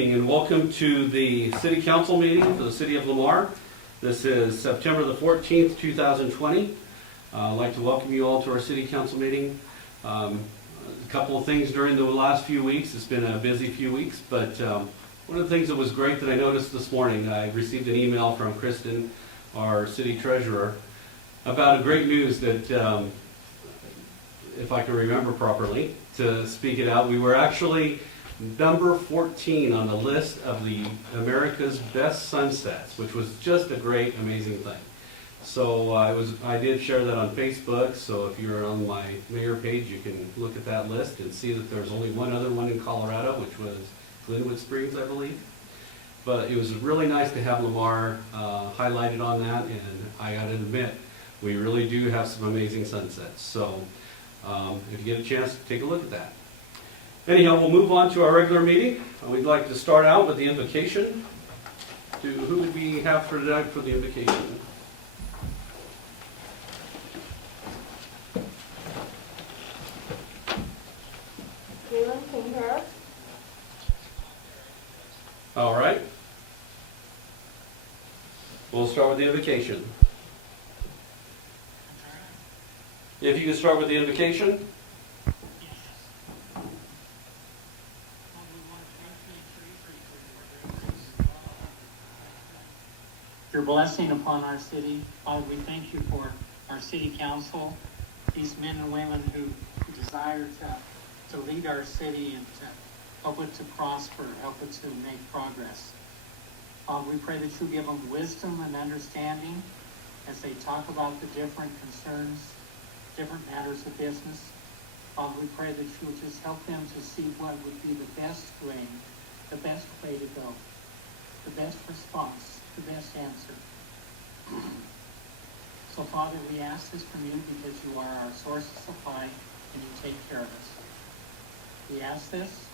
And welcome to the City Council meeting for the City of Lamar. This is September the 14th, 2020. I'd like to welcome you all to our City Council meeting. A couple of things during the last few weeks. It's been a busy few weeks, but one of the things that was great that I noticed this morning, I received an email from Kristen, our City Treasurer, about a great news that, if I can remember properly, to speak it out, we were actually number 14 on the list of the America's Best Sunsets, which was just a great, amazing thing. So I did share that on Facebook, so if you're on my mayor page, you can look at that list and see that there's only one other one in Colorado, which was Glenwood Springs, I believe. But it was really nice to have Lamar highlighted on that, and I gotta admit, we really do have some amazing sunsets. So if you get a chance, take a look at that. Anyhow, we'll move on to our regular meeting. We'd like to start out with the invocation. Who would we have for tonight for the invocation? Caitlin, can you hear us? All right. We'll start with the invocation. If you can start with the invocation. Your blessing upon our city. Father, we thank you for our city council, these men and women who desire to lead our city and to help it to prosper, help it to make progress. Father, we pray that you give them wisdom and understanding as they talk about the different concerns, different matters of business. Father, we pray that you would just help them to see what would be the best way to go, the best response, the best answer. So Father, we ask this from you because you are our source of supply and you take care of us. We ask this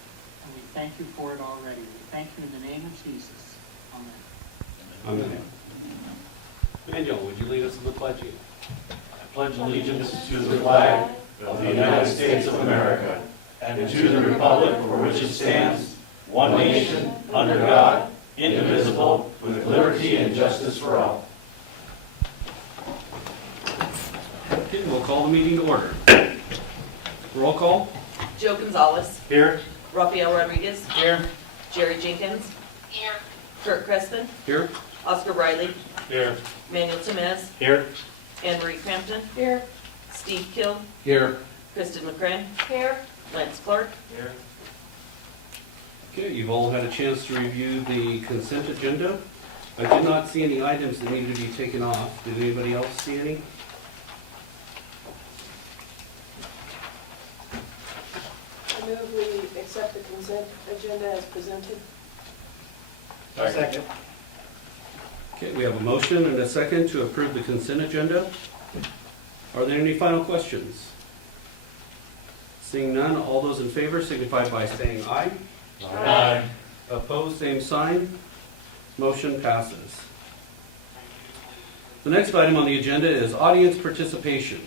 and we thank you for it already. We thank you in the name of Jesus. Amen. Amen. Daniel, would you lead us in the pledge? I pledge allegiance to the flag of the United States of America and to the republic for which it stands, one nation, under God, indivisible, with liberty and justice for all. Okay, we'll call the meeting to order. Roll call. Joe Gonzalez. Here. Rafael Rodriguez. Here. Jerry Jenkins. Here. Kurt Crespin. Here. Oscar Briley. Here. Manuel Temez. Here. Anne Marie Crampton. Here. Steve Kill. Here. Kristen McCran. Here. Lance Clark. Here. Okay, you've all had a chance to review the consent agenda. I did not see any items that needed to be taken off. Did anybody else see any? I move we accept the consent agenda as presented. Second. Okay, we have a motion and a second to approve the consent agenda. Are there any final questions? Seeing none, all those in favor signify by saying aye. Aye. Opposed, same sign. Motion passes. The next item on the agenda is audience participation.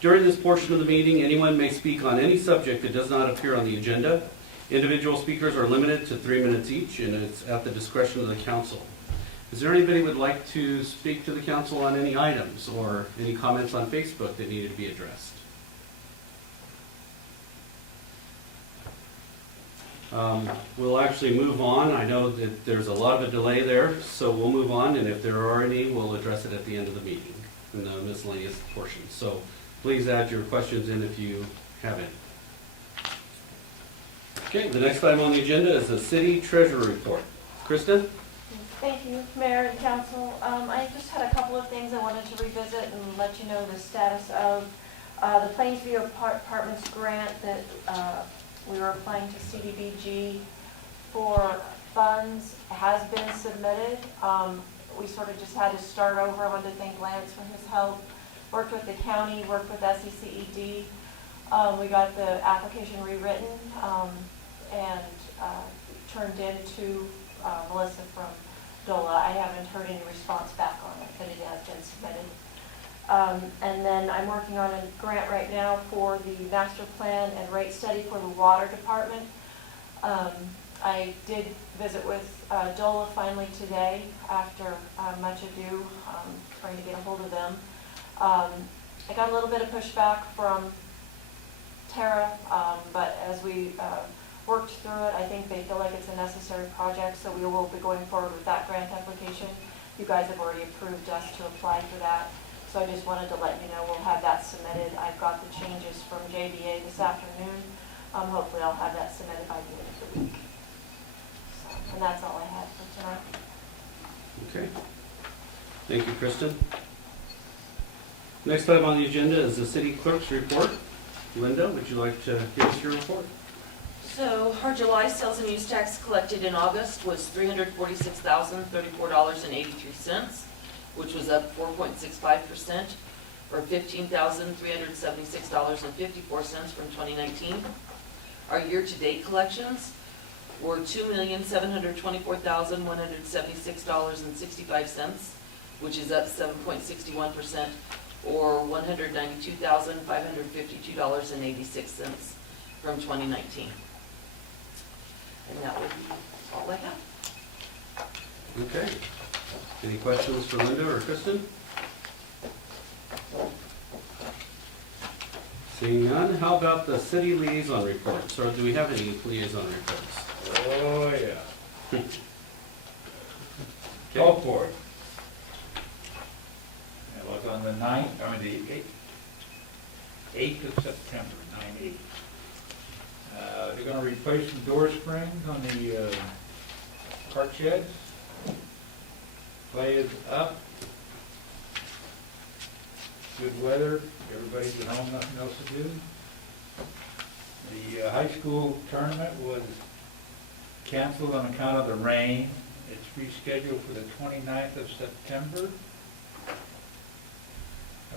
During this portion of the meeting, anyone may speak on any subject that does not appear on the agenda. Individual speakers are limited to 3 minutes each, and it's at the discretion of the council. Is there anybody who would like to speak to the council on any items or any comments on Facebook that needed to be addressed? We'll actually move on. I know that there's a lot of a delay there, so we'll move on, and if there are any, we'll address it at the end of the meeting in the miscellaneous portion. So please add your questions in if you have any. Okay, the next item on the agenda is the city treasurer report. Kristen? Thank you, Mayor and Council. I just had a couple of things I wanted to revisit and let you know the status of the Plainsview Apartments grant that we were applying to CDBG for funds has been submitted. We sort of just had to start over. I wanted to thank Lance for his help. Worked with the county, worked with SECED. We got the application rewritten and turned in to Melissa from DOLA. I haven't heard any response back on it, but it has been submitted. And then I'm working on a grant right now for the master plan and rate study for the water department. I did visit with DOLA finally today after much ado, trying to get a hold of them. I got a little bit of pushback from Tara, but as we worked through it, I think they feel like it's a necessary project, so we will be going forward with that grant application. You guys have already approved us to apply for that, so I just wanted to let you know we'll have that submitted. I've got the changes from JBA this afternoon. Hopefully I'll have that submitted by the end of the week. So, and that's all I had for tonight. Okay. Thank you, Kristen. Next item on the agenda is the city clerk's report. Linda, would you like to give us your report? So our July sales and use tax collected in August was $346,034.83, which was up 4.65%, or $15,376.54 from 2019. Our year-to-date collections were $2,724,176.65, which is up 7.61%, or $192,552.86 from 2019. And that would be all I have. Okay. Any questions for Linda or Kristen? Seeing none, how about the city liaison reports? Or do we have any liaison reports? Oh, yeah. Go for it. It was on the 8th of September, 9/8. They're gonna replace some door springs on the cart sheds. Play is up. Good weather, everybody's at home, nothing else to do. The high school tournament was canceled on account of the rain. It's rescheduled for the 29th of September.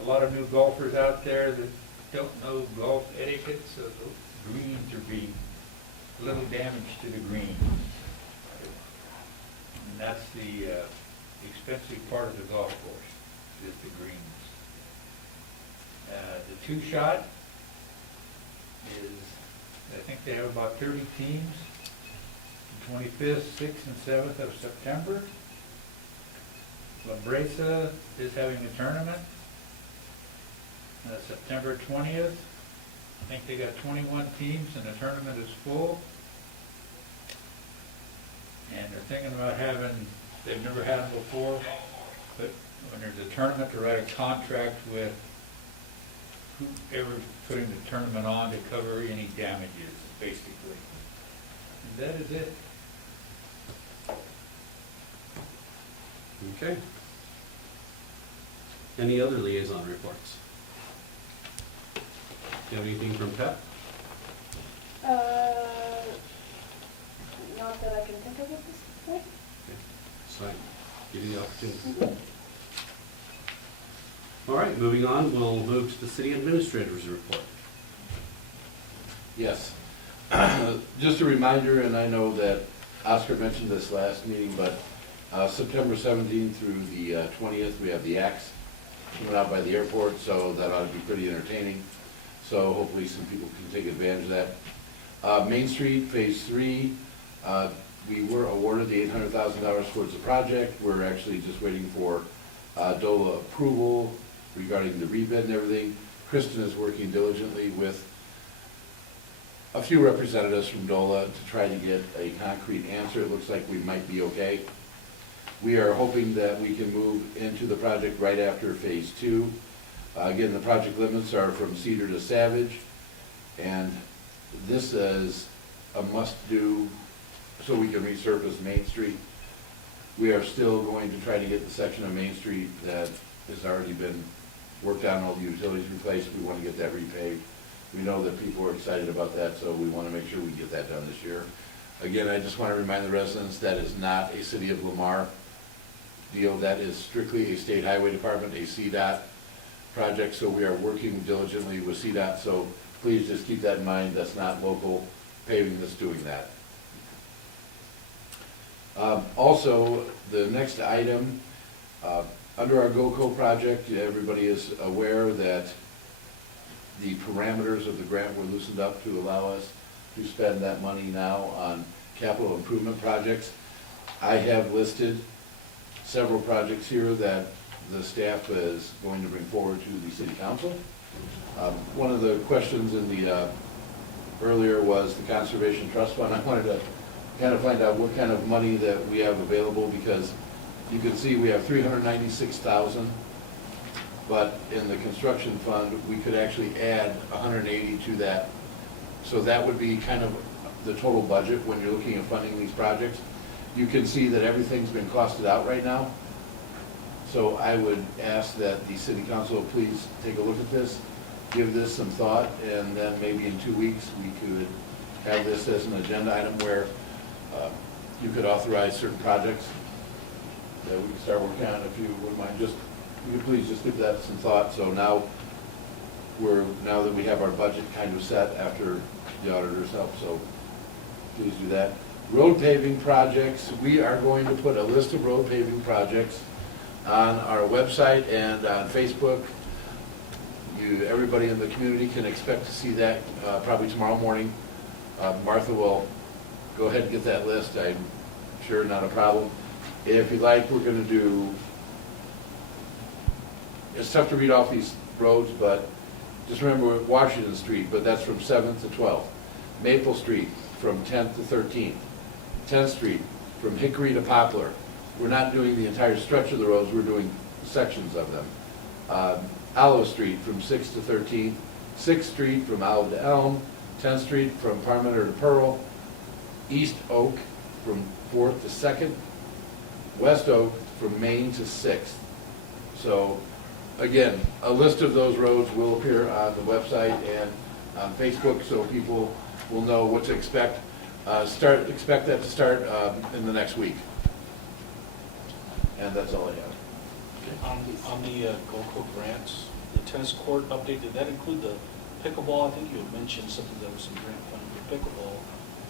A lot of new golfers out there that don't know golf etiquette, so the greens are being a little damage to the greens. And that's the expensive part of the golf course, is the greens. The two-shot is, I think they have about 30 teams, the 25th, 6th, and 7th of September. La Bresa is having a tournament, September 20th. I think they got 21 teams and the tournament is full. And they're thinking about having, they've never had them before, but when there's a tournament, to write a contract with whoever's putting the tournament on to cover any damages, basically. And that is it. Okay. Any other liaison reports? Do you have anything from Pep? Not that I can think of at this point. So give you the opportunity. All right, moving on, we'll move to the city administrator's report. Yes. Just a reminder, and I know that Oscar mentioned this last meeting, but September 17th through the 20th, we have the Axe coming out by the airport, so that ought to be pretty entertaining. So hopefully some people can take advantage of that. Main Street, Phase 3, we were awarded the $800,000 towards the project. We're actually just waiting for DOLA approval regarding the rebid and everything. Kristen is working diligently with a few representatives from DOLA to try to get a concrete answer. It looks like we might be okay. We are hoping that we can move into the project right after Phase 2. Again, the project limits are from Cedar to Savage, and this is a must-do so we can resurface Main Street. We are still going to try to get the section of Main Street that has already been worked on, all the utilities replaced. We want to get that repaved. We know that people are excited about that, so we want to make sure we get that done this year. Again, I just want to remind the residents that is not a City of Lamar deal. That is strictly a State Highway Department, a CDOT project, so we are working diligently with CDOT, so please just keep that in mind. That's not local paving that's doing that. Also, the next item, under our GOCO project, everybody is aware that the parameters of the grant were loosened up to allow us to spend that money now on capital improvement projects. I have listed several projects here that the staff is going to bring forward to the city council. One of the questions in the, earlier was the Conservation Trust Fund. I wanted to kind of find out what kind of money that we have available, because you can see we have $396,000, but in the construction fund, we could actually add 180 to that. So that would be kind of the total budget when you're looking at funding these projects. You can see that everything's been costed out right now. So I would ask that the city council please take a look at this, give this some thought, and then maybe in 2 weeks, we could have this as an agenda item where you could authorize certain projects that we can start working on. If you wouldn't mind, just, you could please just give that some thought. So now that we have our budget kind of set after the auditor's help, so please do that. Road paving projects, we are going to put a list of road paving projects on our website and on Facebook. Everybody in the community can expect to see that probably tomorrow morning. Martha will go ahead and get that list, I'm sure, not a problem. If you'd like, we're gonna do, it's tough to read off these roads, but just remember Washington Street, but that's from 7th to 12th. Maple Street from 10th to 13th. 10th Street from Hickory to Poplar. We're not doing the entire stretch of the roads, we're doing sections of them. Olive Street from 6th to 13th. 6th Street from Olive to Elm. 10th Street from Parmenter to Pearl. East Oak from 4th to 2nd. West Oak from Main to 6th. So, again, a list of those roads will appear on the website and on Facebook, so people will know what to expect. Expect that to start in the next week. And that's all I have. On the GOCO grants, the tennis court update, did that include the pickleball? I think you had mentioned something, there was some grant funding for pickleball.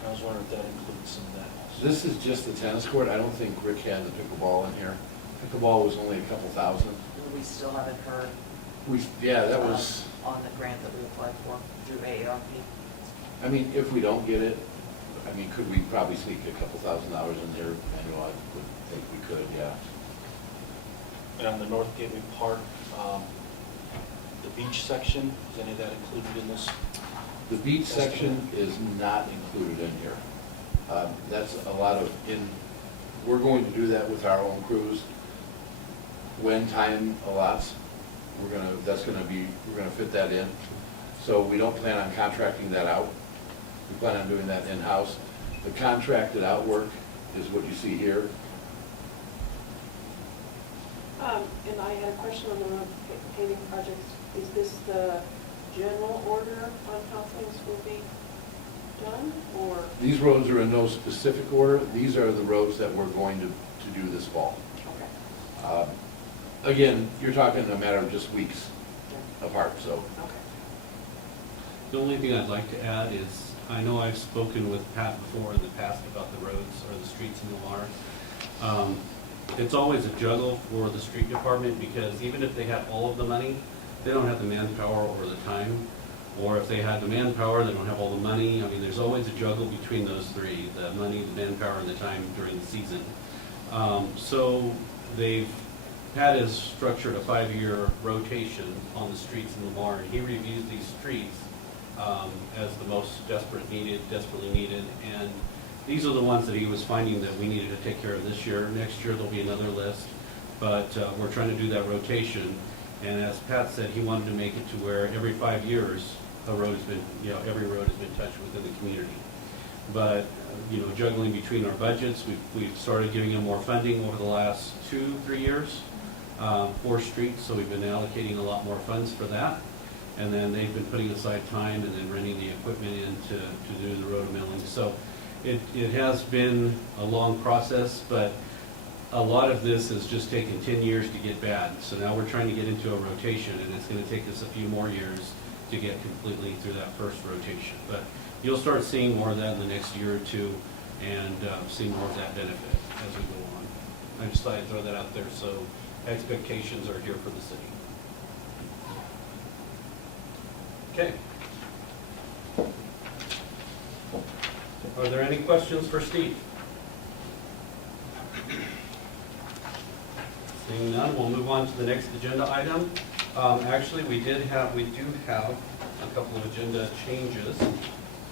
I was wondering if that included some of that also. This is just the tennis court. I don't think Rick had the pickleball in here. Pickleball was only a couple thousand. We still haven't heard. Yeah, that was, On the grant that we applied for through AARP. I mean, if we don't get it, I mean, could we probably sneak a couple $1,000 in there? I know, I would think we could, yeah. And on the North Gateway Park, the beach section, is any of that included in this? The beach section is not included in here. That's a lot of, we're going to do that with our own crews. When time allots, we're gonna fit that in. So we don't plan on contracting that out. We plan on doing that in-house. The contracted out work is what you see here. And I had a question on the road paving projects. Is this the general order on how things will be done, or? These roads are in no specific order. These are the roads that we're going to do this fall. Okay. Again, you're talking a matter of just weeks apart, so. Okay. The only thing I'd like to add is, I know I've spoken with Pat before in the past about the roads or the streets in Lamar. It's always a juggle for the street department, because even if they have all of the money, they don't have the manpower or the time. Or if they had the manpower, they don't have all the money. I mean, there's always a juggle between those three, the money, the manpower, and the time during the season. So Pat has structured a 5-year rotation on the streets in Lamar, and he reviews these streets as the most desperately needed. And these are the ones that he was finding that we needed to take care of this year. Next year, there'll be another list, but we're trying to do that rotation. And as Pat said, he wanted to make it to where every 5 years, every road has been touched within the community. But, juggling between our budgets, we've started giving him more funding over the last 2-3 years for streets, so we've been allocating a lot more funds for that. And then they've been putting aside time and then renting the equipment in to do the road milling. So it has been a long process, but a lot of this has just taken 10 years to get bad. So now we're trying to get into a rotation, and it's going to take us a few more years to get completely through that first rotation. But you'll start seeing more of that in the next year or two, and see more of that benefit as we go on. I just thought I'd throw that out there, so expectations are here for the city. Okay. Are there any questions for Steve? Seeing none, we'll move on to the next agenda item. Actually, we do have a couple of agenda changes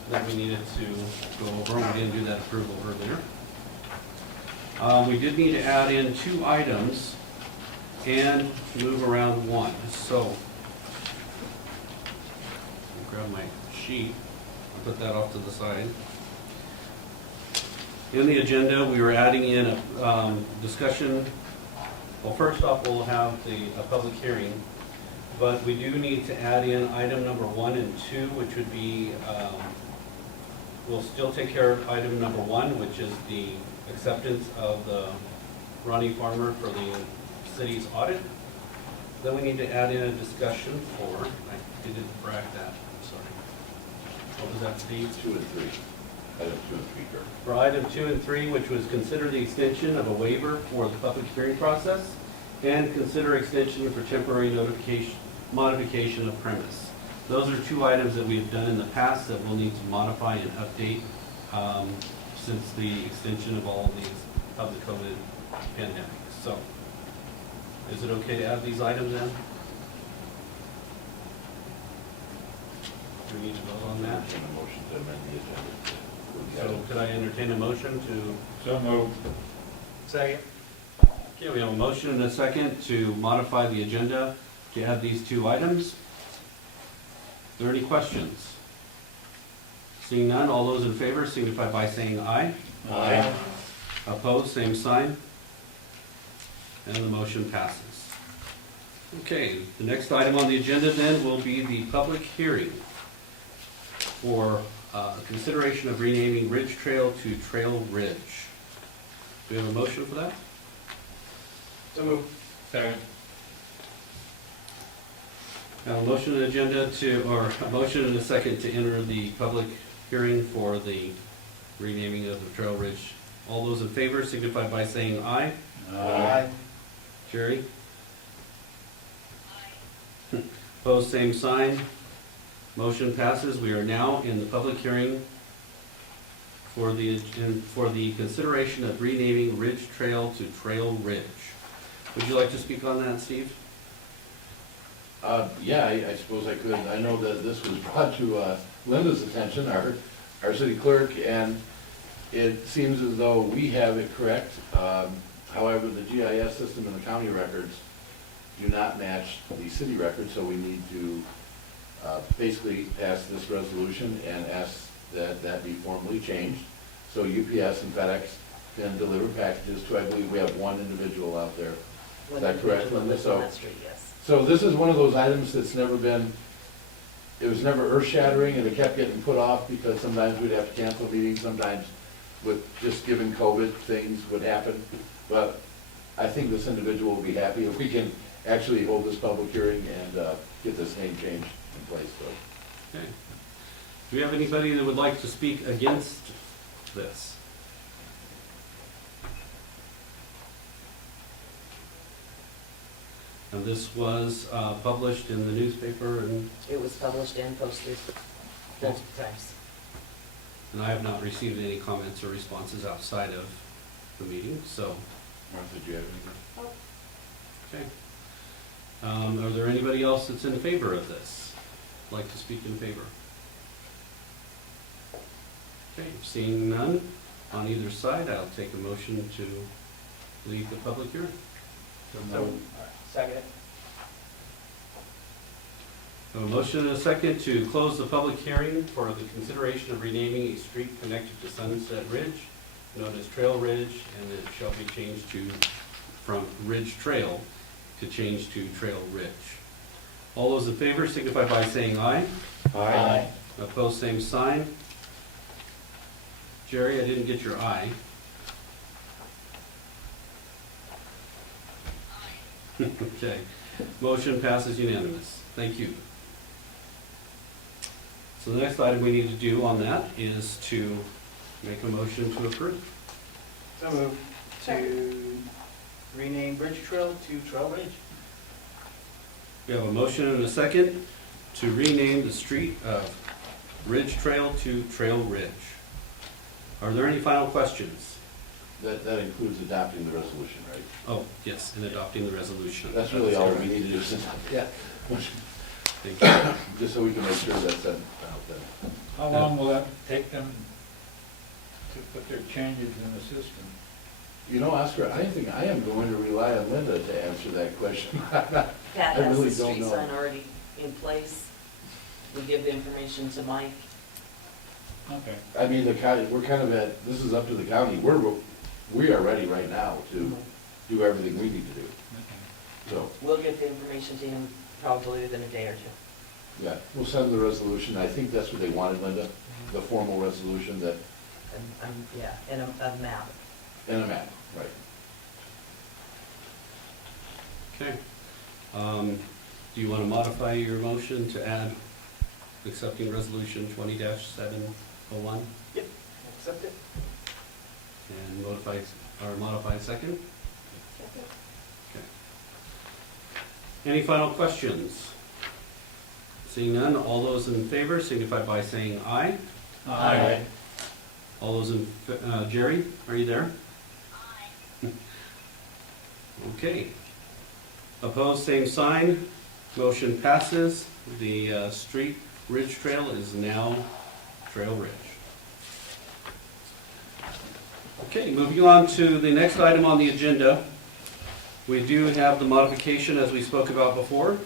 that we needed to go over. We didn't do that approval earlier. We did need to add in 2 items and move around 1. So, I'll grab my sheet, I'll put that off to the side. In the agenda, we were adding in a discussion. Well, first off, we'll have a public hearing, but we do need to add in item number 1 and 2, which would be, we'll still take care of item number 1, which is the acceptance of the Ronnie Farmer for the city's audit. Then we need to add in a discussion for, I didn't brag that, I'm sorry. What was that, Steve? 2 and 3. Item 2 and 3, Kirk. For item 2 and 3, which was consider the extension of a waiver for the public hearing process and consider extension for temporary modification of premise. Those are 2 items that we've done in the past that we'll need to modify and update since the extension of all of these of the COVID pandemic. So, is it okay to add these items in? Do we need to vote on that? Entertain a motion to amend the agenda to include the So items. could I entertain a motion to? So moved. Second. Okay, we have a motion and a second to modify the agenda to add these 2 items. Are there any questions? Seeing none, all those in favor signify by saying aye. Aye. Opposed, same sign. And the motion passes. Okay, the next item on the agenda then will be the public hearing for consideration of renaming Ridge Trail to Trail Ridge. Do we have a motion for that? So moved. Second. Now, a motion and agenda to, or a motion and a second to enter the public hearing for the renaming of the Trail Ridge. All those in favor signify by saying aye. Aye. Jerry? Opposed, same sign. Motion passes. We are now in the public hearing for the consideration of renaming Ridge Trail to Trail Ridge. Would you like to speak on that, Steve? Yeah, I suppose I could. I know that this was brought to Linda's attention, our city clerk, and it seems as though we have it correct. However, the GIS system and the county records do not match the city records, so we need to basically pass this resolution and ask that that be formally changed. So UPS and FedEx can deliver packages to, I believe we have 1 individual out there. Is that correct, Linda? On that street, yes. So this is one of those items that's never been, it was never earth-shattering, and it kept getting put off because sometimes we'd have to cancel meetings, sometimes with just given COVID, things would happen. But I think this individual will be happy if we can actually hold this public hearing and get this name change in place, so. Okay. Do we have anybody that would like to speak against this? And this was published in the newspaper, and It was published and posted multiple times. I have not received any comments or responses outside of the meeting, so, Martha, do you have anything? okay. Are there anybody else that's in favor of this? Like to speak in favor? Okay, seeing none on either side, I'll take a motion to leave the public hearing. So Second. A motion and a second to close the public hearing for the consideration of renaming a street connected to Sunset Ridge, known as Trail Ridge, and it shall be changed from Ridge Trail to change to Trail Ridge. All those in favor signify by saying aye. Aye. Opposed, same sign. Jerry, I didn't get your aye. Okay, motion passes unanimous. Thank you. So the next item we need to do on that is to make a motion to approve. So moved to rename Bridge Trail to Trail Ridge. We have a motion and a second to rename the street of Ridge Trail to Trail Ridge. Are there any final questions? That includes adopting the resolution, right? Oh, yes, in adopting the resolution. That's really all we need to do is adopt. Yeah. Thank you. Just so we can make sure that's out there. How long will that take them to put their changes in the system? You know, Oscar, I think I am going to rely on Linda to answer that question. Pat I has really the don't street know. sign already in place. We give the information to Mike. Okay. I mean, the county, we're kind of at, this is up to the county. We are ready right now to do everything we need to do. So, We'll get the information to him probably within a day or two. yeah, we'll send the resolution. I think that's what they wanted, Linda, the formal resolution that, Yeah, and a map. and a map, right. Okay. Do you want to modify your motion to add accepting resolution 20-701 Yep, accept it. and modify second? Second. Okay. Any final questions? Seeing none, all those in favor signify by saying aye. Aye. All those in, Jerry, are you there? Aye. Okay. Opposed, same sign. Motion passes. The street ridge trail is now Trail Ridge. Okay, moving on to the next item on the agenda. We do have the modification as we spoke about before.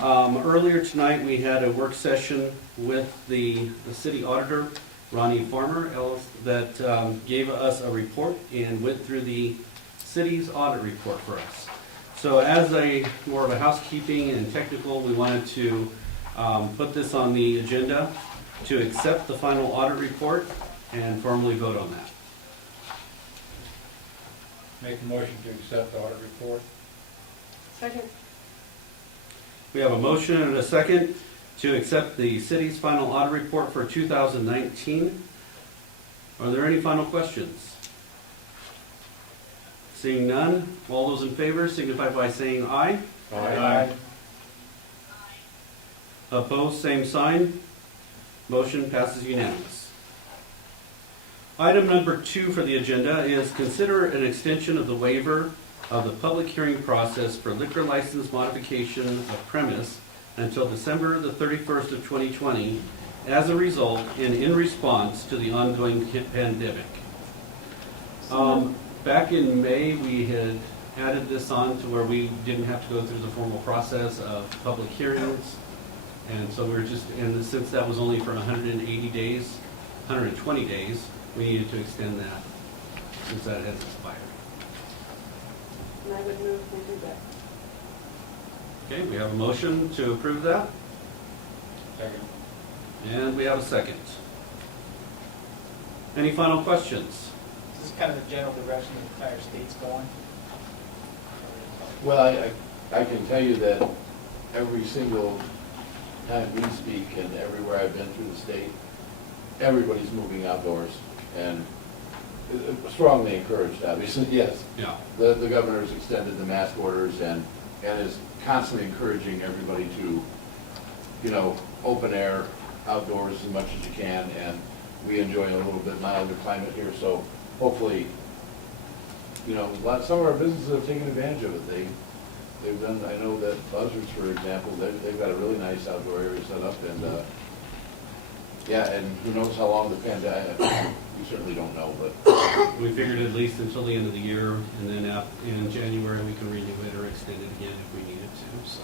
Earlier tonight, we had a work session with the city auditor, Ronnie Farmer, that gave us a report and went through the city's audit report for us. So as more of a housekeeping and technical, we wanted to put this on the agenda to accept the final audit report and formally vote on that. Make a motion to accept the audit report. Second. We have a motion and a second to accept the city's final audit report for 2019. Are there any final questions? Seeing none, all those in favor signify by saying aye. Aye. Opposed, same sign. Motion passes unanimous. Item number 2 for the agenda is consider an extension of the waiver of the public hearing process for liquor license modification of premise until December the 31st of 2020 as a result and in response to the ongoing pandemic. Back in May, we had added this on to where we didn't have to go through the formal process of public hearings. And so we're just, and since that was only for 180 days, 120 days, we needed to extend that since that has expired. And I would move we do that. Okay, we have a motion to approve that, Second. and we have a second. Any final questions? This is kind of the general direction the entire state's going. Well, I can tell you that every single time we speak and everywhere I've been through the state, everybody's moving outdoors and strongly encouraged, obviously, yes. Yeah. The governor's extended the mask orders and is constantly encouraging everybody to, open air outdoors as much as you can, and we enjoy a little bit milder climate here, so hopefully, some of our businesses have taken advantage of it. They've done, I know that Buzzards, for example, they've got a really nice outdoor area set up, and, and who knows how long the pandemic, we certainly don't know, but. We figured at least until the end of the year, and then in January, we can renew it or extend it again if we needed to, so.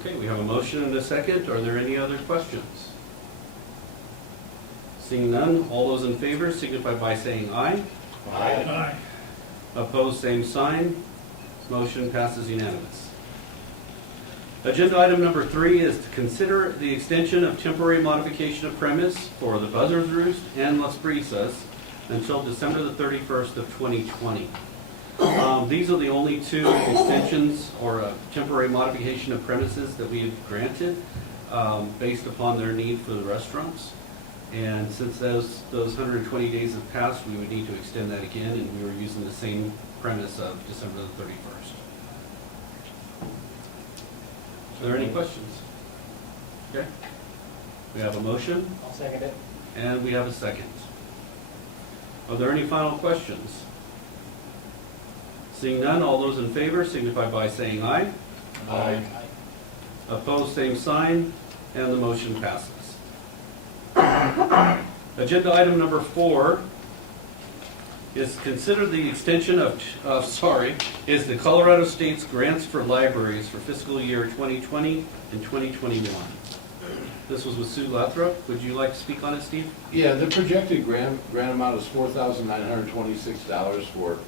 Okay, we have a motion and a second. Are there any other questions? Seeing none, all those in favor signify by saying aye. Aye. Opposed, same sign. Motion passes unanimous. Agenda item number 3 is to consider the extension of temporary modification of premise for the Buzzards Roost and Las Brisas until December the 31st of 2020. These are the only 2 extensions or a temporary modification of premises that we have granted based upon their need for the restaurants. And since those 120 days have passed, we would need to extend that again, and we were using the same premise of December the 31st. Are there any questions? Okay. We have a motion I'll second it. And we have a second. Are there any final questions? Seeing none, all those in favor signify by saying aye. Aye. Opposed, same sign, and the motion passes. Agenda item number 4 is consider the extension of the Colorado State's grants for libraries for fiscal year 2020 and 2021. This was with Sue Lathrop. Would you like to speak on it, Steve? Yeah, the projected grant amount is $4,926 for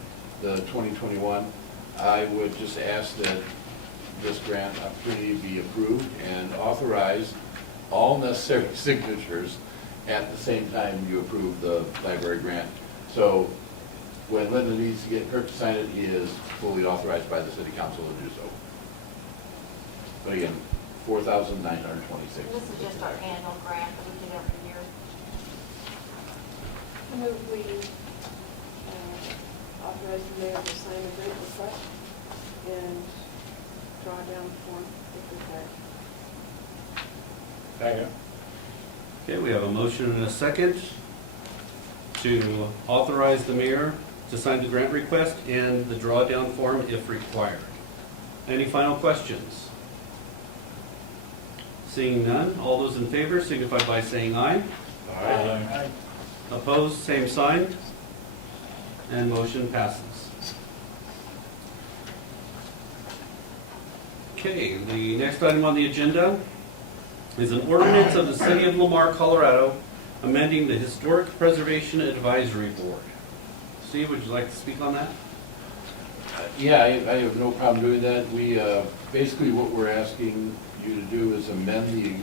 the 2021. I would just ask that this grant opportunity be approved and authorize all necessary signatures at the same time you approve the library grant. So when Linda needs to get her to sign it, he is fully authorized by the city council to do so. But again, $4,926. This is just our annual grant that we do every year. I move we authorize the mayor to sign a grant request and draw down form if required. Second. Okay, we have a motion and a second to authorize the mayor to sign the grant request and the drawdown form if required. Any final questions? Seeing none, all those in favor signify by saying aye. Aye. Opposed, same sign, and motion passes. Okay, the next item on the agenda is an ordinance of the City of Lamar, Colorado, amending the Historic Preservation Advisory Board. Steve, would you like to speak on that? Yeah, I have no problem doing that. We, basically what we're asking you to do is amend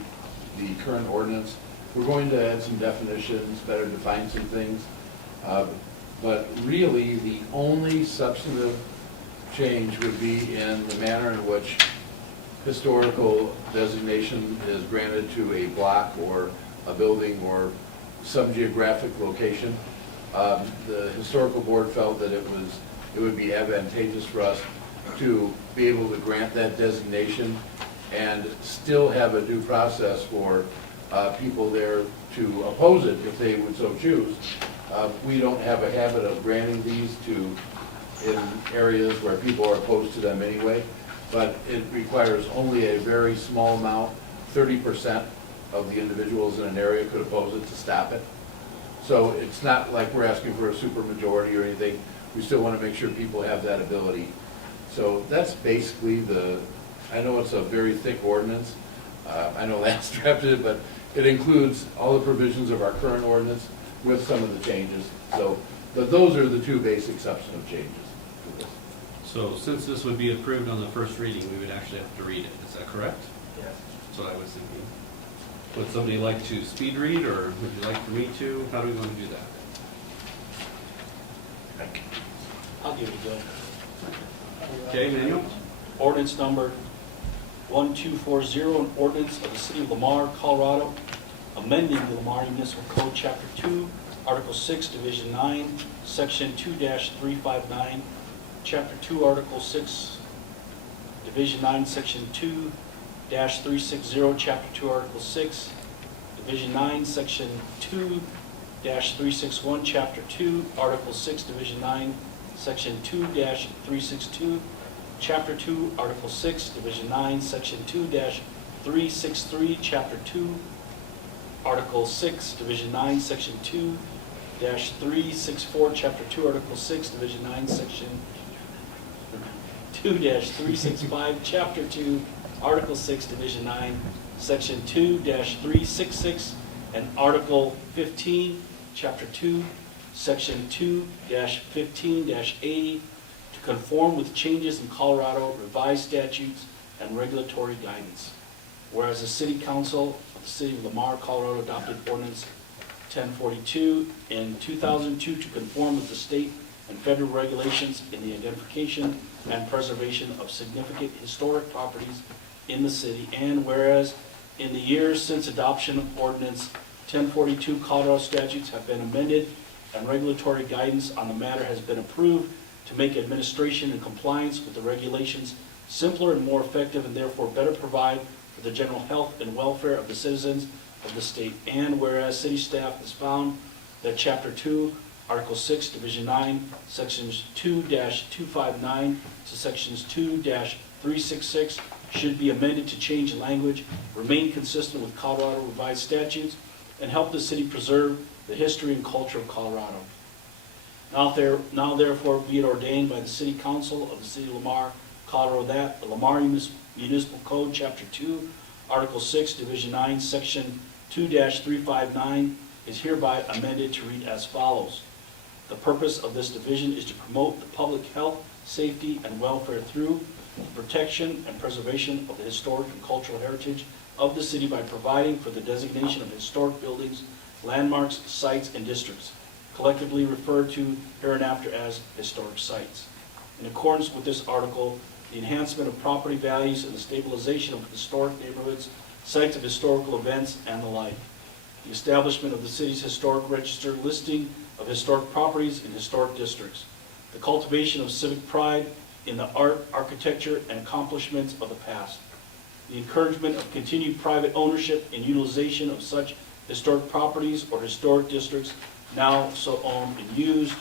the current ordinance. We're going to add some definitions, better define some things. But really, the only substantive change would be in the manner in which historical designation is granted to a block or a building or some geographic location. The historical board felt that it would be advantageous for us to be able to grant that designation and still have a due process for people there to oppose it if they would so choose. We don't have a habit of granting these in areas where people are opposed to them anyway, but it requires only a very small amount, 30% of the individuals in an area could oppose it to stop it. So it's not like we're asking for a supermajority or anything. We still want to make sure people have that ability. So that's basically I know it's a very thick ordinance. I know Lance drafted it, but it includes all the provisions of our current ordinance with some of the changes. So those are the two basic substantive changes to this. So since this would be approved on the first reading, we would actually have to read it. Is that correct? Yes. That's what I was thinking. Would somebody like to speed read, or would you like for me to? How do we want to do that? I'll give it a go. Okay, Manuel? Ordinance number 1240, an ordinance of the City of Lamar, Colorado, amending the Lamar Municipal Code, Chapter 2, Article 6, Division 9, Section 2-359, Chapter 2, Article 6, Division 9, Section 2-360, Chapter 2, Article 6, Division 9, Section 2-361, Chapter 2, Article 6, Division 9, Section 2-362, Chapter 2, Article 6, Division 9, Section 2-363, Chapter 2, Article 6, Division 9, Section 2-364, Chapter 2, Article 6, Division 9, Section 2-365, Chapter 2, Article 6, Division 9, Section 2-366, and Article 15, Chapter 2, Section 2-15-80, to conform with changes in Colorado revised statutes and regulatory guidance. Whereas the City Council of the City of Lamar, Colorado adopted Ordinance 1042 in 2002 to conform with the state and federal regulations in the identification and preservation of significant historic properties in the city. And whereas in the years since adoption of Ordinance 1042, Colorado statutes have been amended and regulatory guidance on the matter has been approved to make administration and compliance with the regulations simpler and more effective, and therefore better provide for the general health and welfare of the citizens of the state. And whereas city staff has found that Chapter 2, Article 6, Division 9, Sections 2-259 to Sections 2-366 should be amended to change language, remain consistent with Colorado revised statutes, and help the city preserve the history and culture of Colorado. Now therefore be it ordained by the City Council of the City of Lamar, Colorado, that the Lamar Municipal Code, Chapter 2, Article 6, Division 9, Section 2-359 is hereby amended to read as follows. The purpose of this division is to promote the public health, safety, and welfare through the protection and preservation of the historic and cultural heritage of the city by providing for the designation of historic buildings, landmarks, sites, and districts, collectively referred to hereinafter as historic sites. In accordance with this article, the enhancement of property values and the stabilization of historic neighborhoods, sites of historical events, and the like. The establishment of the city's historic register listing of historic properties in historic districts. The cultivation of civic pride in the art, architecture, and accomplishments of the past. The encouragement of continued private ownership and utilization of such historic properties or historic districts now so owned and used.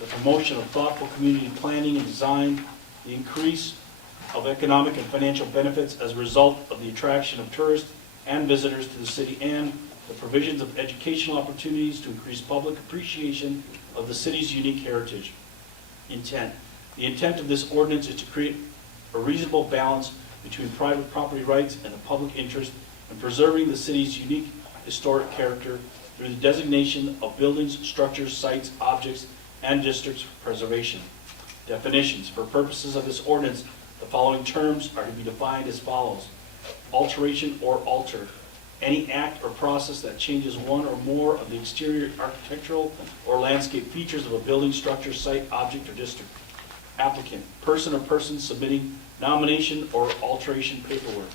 The promotion of thoughtful community planning and design. The increase of economic and financial benefits as a result of the attraction of tourists and visitors to the city, and the provisions of educational opportunities to increase public appreciation of the city's unique heritage. Intent. The intent of this ordinance is to create a reasonable balance between private property rights and the public interest in preserving the city's unique historic character through the designation of buildings, structures, sites, objects, and districts for preservation. Definitions. For purposes of this ordinance, the following terms are to be defined as follows. Alteration or alter. Any act or process that changes one or more of the exterior architectural or landscape features of a building, structure, site, object, or district. Applicant. Person or persons submitting nomination or alteration paperwork.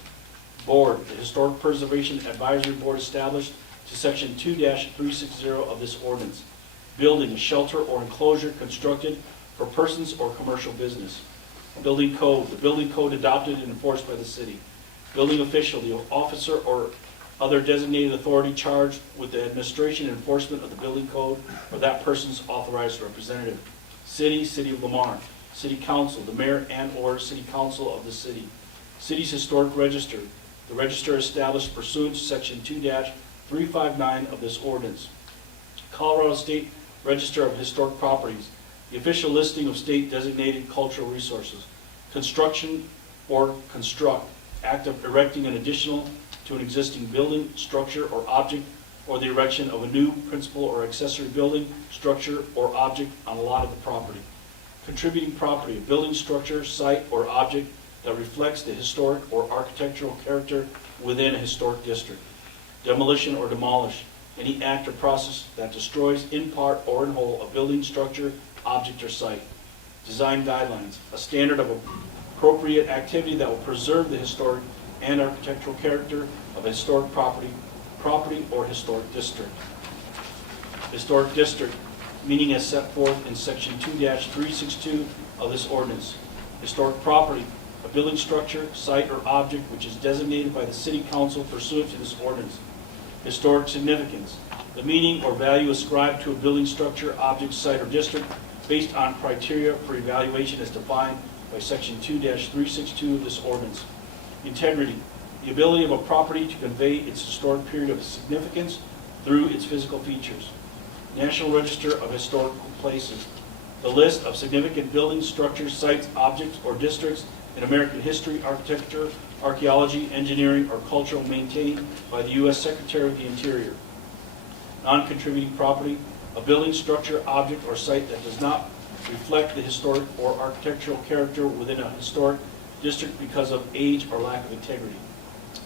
Board. The Historic Preservation Advisory Board established to Section 2-360 of this ordinance. Building. A shelter or enclosure constructed for persons or commercial business. Building code. The building code adopted and enforced by the city. Building official. The officer or other designated authority charged with the administration and enforcement of the building code or that person's authorized representative. City, City of Lamar. City Council, the mayor and or city council of the city. City's historic register. The register established pursuant to Section 2-359 of this ordinance. Colorado State Register of Historic Properties. The official listing of state designated cultural resources. Construction or construct. Act of erecting an additional to an existing building, structure, or object, or the erection of a new principal or accessory building, structure, or object on a lot of the property. Contributing property, a building, structure, site, or object that reflects the historic or architectural character within a historic district. Demolition or demolish, any act or process that destroys in part or in whole a building, structure, object, or site. Design guidelines, a standard of appropriate activity that will preserve the historic and architectural character of a historic property or historic district. Historic district, meaning as set forth in Section 2-362 of this ordinance. Historic property, a building, structure, site, or object which is designated by the City Council pursuant to this ordinance. Historic significance, the meaning or value ascribed to a building, structure, object, site, or district based on criteria for evaluation as defined by Section 2-362 of this ordinance. Integrity, the ability of a property to convey its historic period of significance through its physical features. National Register of Historical Places, the list of significant buildings, structures, sites, objects, or districts in American history, architecture, archaeology, engineering, or culture maintained by the U.S. Secretary of the Interior. Non-contributing property, a building, structure, object, or site that does not reflect the historic or architectural character within a historic district because of age or lack of integrity.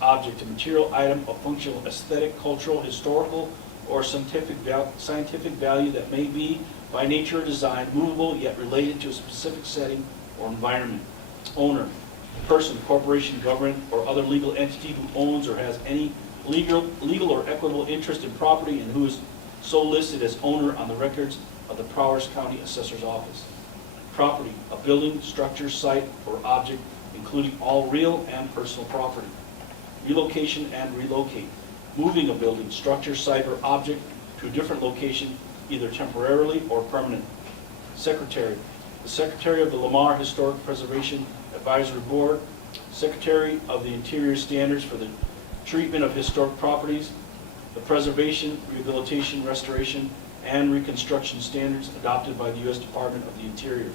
Object, a material item of functional, aesthetic, cultural, historical, or scientific value that may be, by nature or design, movable yet related to a specific setting or environment. Owner, person, corporation, government, or other legal entity who owns or has any legal or equitable interest in property and who is so listed as owner on the records of the Prowers County Assessor's Office. Property, a building, structure, site, or object, including all real and personal property. Relocation and relocate, moving a building, structure, site, or object to a different location, either temporarily or permanent. Secretary. The Secretary of the Lamar Historic Preservation Advisory Board, Secretary of the Interior Standards for the Treatment of Historic Properties, the Preservation, Rehabilitation, Restoration, and Reconstruction Standards adopted by the U.S. Department of the Interior.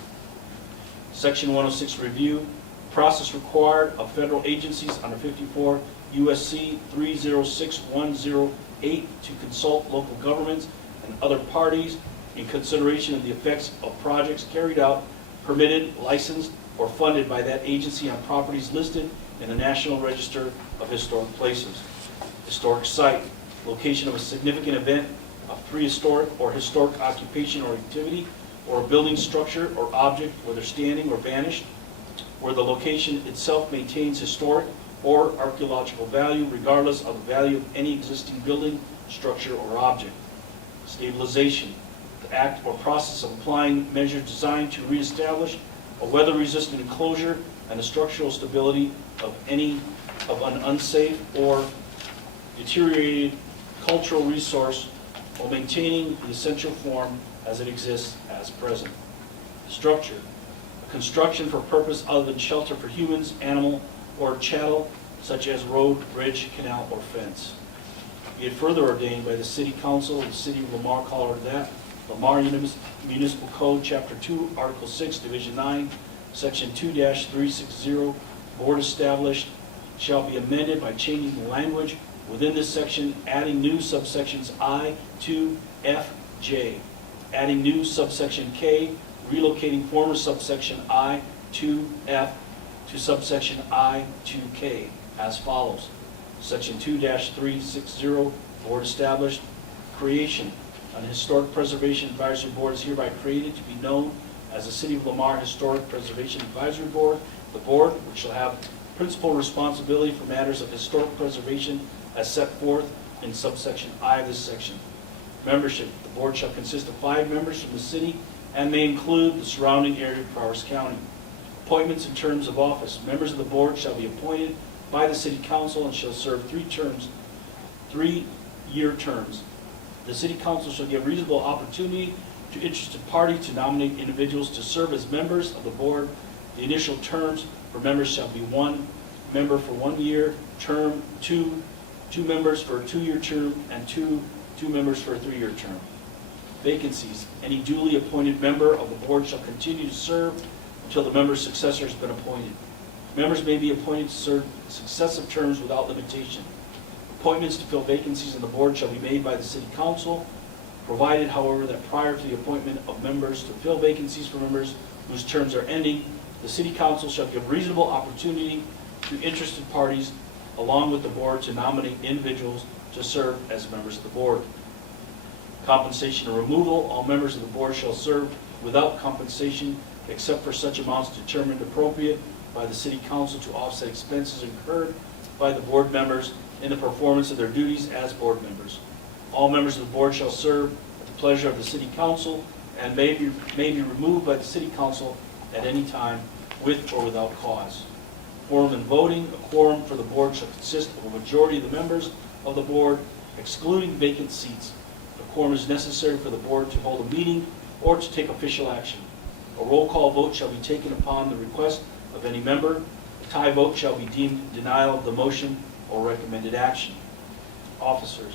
Section 106 Review, process required of federal agencies under 54 U.S.C. 306108 to consult local governments and other parties in consideration of the effects of projects carried out, permitted, licensed, or funded by that agency on properties listed in the National Register of Historic Places. Historic site, location of a significant event of prehistoric or historic occupation or activity, or a building, structure, or object, whether standing or vanished, where the location itself maintains historic or archaeological value regardless of the value of any existing building, structure, or object. Stabilization, the act or process of applying measures designed to reestablish a weather-resistant enclosure and the structural stability of an unsafe or deteriorated cultural resource while maintaining the essential form as it exists as present. Structure, a construction for purpose other than shelter for humans, animal, or chattel, such as road, bridge, canal, or fence. Be it further ordained by the City Council of the City of Lamar, Colorado, that Lamar Municipal Code, Chapter 2, Article 6, Division 9, Section 2-360, Board established, shall be amended by changing the language within this section, adding new subsections I, 2, F, J, adding new subsection K, relocating former subsection I, 2, F to subsection I, 2, K, as follows. Section 2-360, Board established, creation. An Historic Preservation Advisory Board is hereby created to be known as the City of Lamar Historic Preservation Advisory Board. The board, which shall have principal responsibility for matters of historic preservation as set forth in subsection I of this section. Membership. The board shall consist of 5 members from the city and may include the surrounding area of Prowers County. Appointments and terms of office. Members of the board shall be appointed by the City Council and shall serve 3-year terms. The City Council shall give reasonable opportunity to interested parties to nominate individuals to serve as members of the board. The initial terms for members shall be 1 member for 1 year term, 2 members for a 2-year term, and 2 members for a 3-year term. Vacancies. Any duly appointed member of the board shall continue to serve until the member's successor has been appointed. Members may be appointed to serve successive terms without limitation. Appointments to fill vacancies on the board shall be made by the City Council, provided, however, that prior to the appointment of members to fill vacancies for members whose terms are ending, the City Council shall give reasonable opportunity to interested parties along with the board to nominate individuals to serve as members of the board. Compensation or removal. All members of the board shall serve without compensation except for such amounts determined appropriate by the City Council to offset expenses incurred by the board members in the performance of their duties as board members. All members of the board shall serve at the pleasure of the City Council and may be removed by the City Council at any time with or without cause. Quorum and voting. A quorum for the board shall consist of a majority of the members of the board, excluding vacant seats. A quorum is necessary for the board to hold a meeting or to take official action. A roll call vote shall be taken upon the request of any member. A tie vote shall be deemed denial of the motion or recommended action. Officers.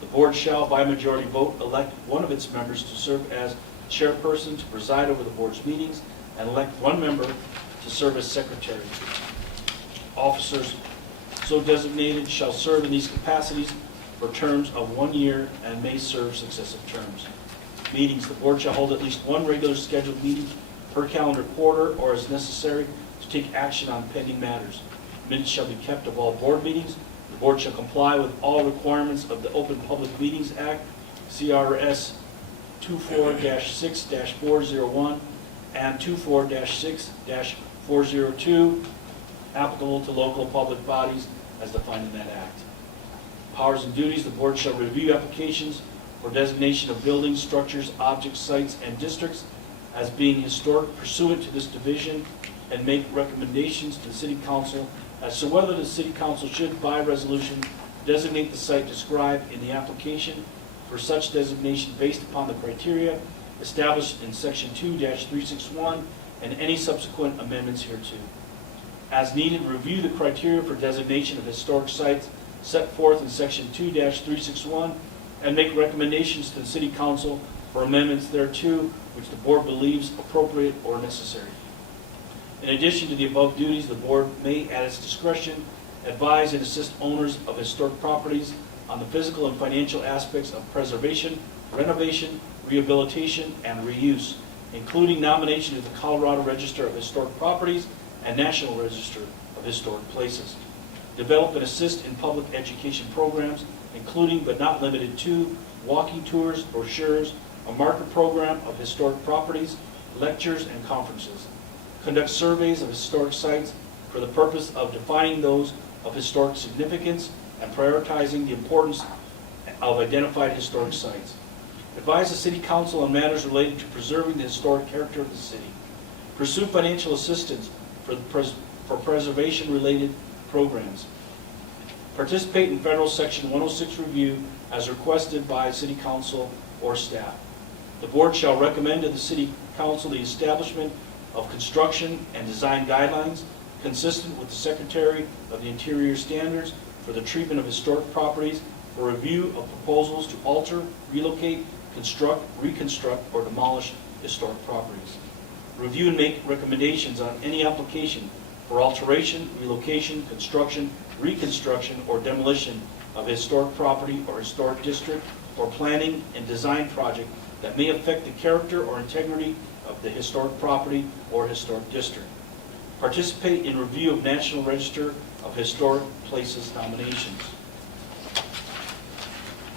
The board shall, by majority vote, elect one of its members to serve as chairperson to preside over the board's meetings and elect 1 member to serve as secretary. Officers so designated shall serve in these capacities for terms of 1 year and may serve successive terms. Meetings. The board shall hold at least 1 regular scheduled meeting per calendar quarter or as necessary to take action on pending matters. Minutes shall be kept of all board meetings. The board shall comply with all requirements of the Open Public Meetings Act, CRS 24-6-401 and 24-6-402, applicable to local public bodies as defined in that act. Powers and duties. The board shall review applications for designation of buildings, structures, objects, sites, and districts as being historic pursuant to this division and make recommendations to the City Council as to whether the City Council should, by resolution, designate the site described in the application for such designation based upon the criteria established in Section 2-361 and any subsequent amendments hereto. As needed, review the criteria for designation of historic sites set forth in Section 2-361 and make recommendations to the City Council for amendments thereto which the Board believes appropriate or necessary. In addition to the above duties, the Board may, at its discretion, advise and assist owners of historic properties on the physical and financial aspects of preservation, renovation, rehabilitation, and reuse, including nomination to the Colorado Register of Historic Properties and National Register of Historic Places. Develop and assist in public education programs, including but not limited to walking tours, brochures, a marker program of historic properties, lectures, and conferences. Conduct surveys of historic sites for the purpose of defining those of historic significance and prioritizing the importance of identified historic sites. Advise the City Council on matters related to preserving the historic character of the city. Pursue financial assistance for preservation-related programs. Participate in federal Section 106 review as requested by City Council or staff. The Board shall recommend to the City Council the establishment of construction and design guidelines consistent with the Secretary of the Interior standards for the treatment of historic properties for review of proposals to alter, relocate, construct, reconstruct, or demolish historic properties. Review and make recommendations on any application for alteration, relocation, construction, reconstruction, or demolition of a historic property or historic district or planning and design project that may affect the character or integrity of the historic property or historic district. Participate in review of National Register of Historic Places nominations.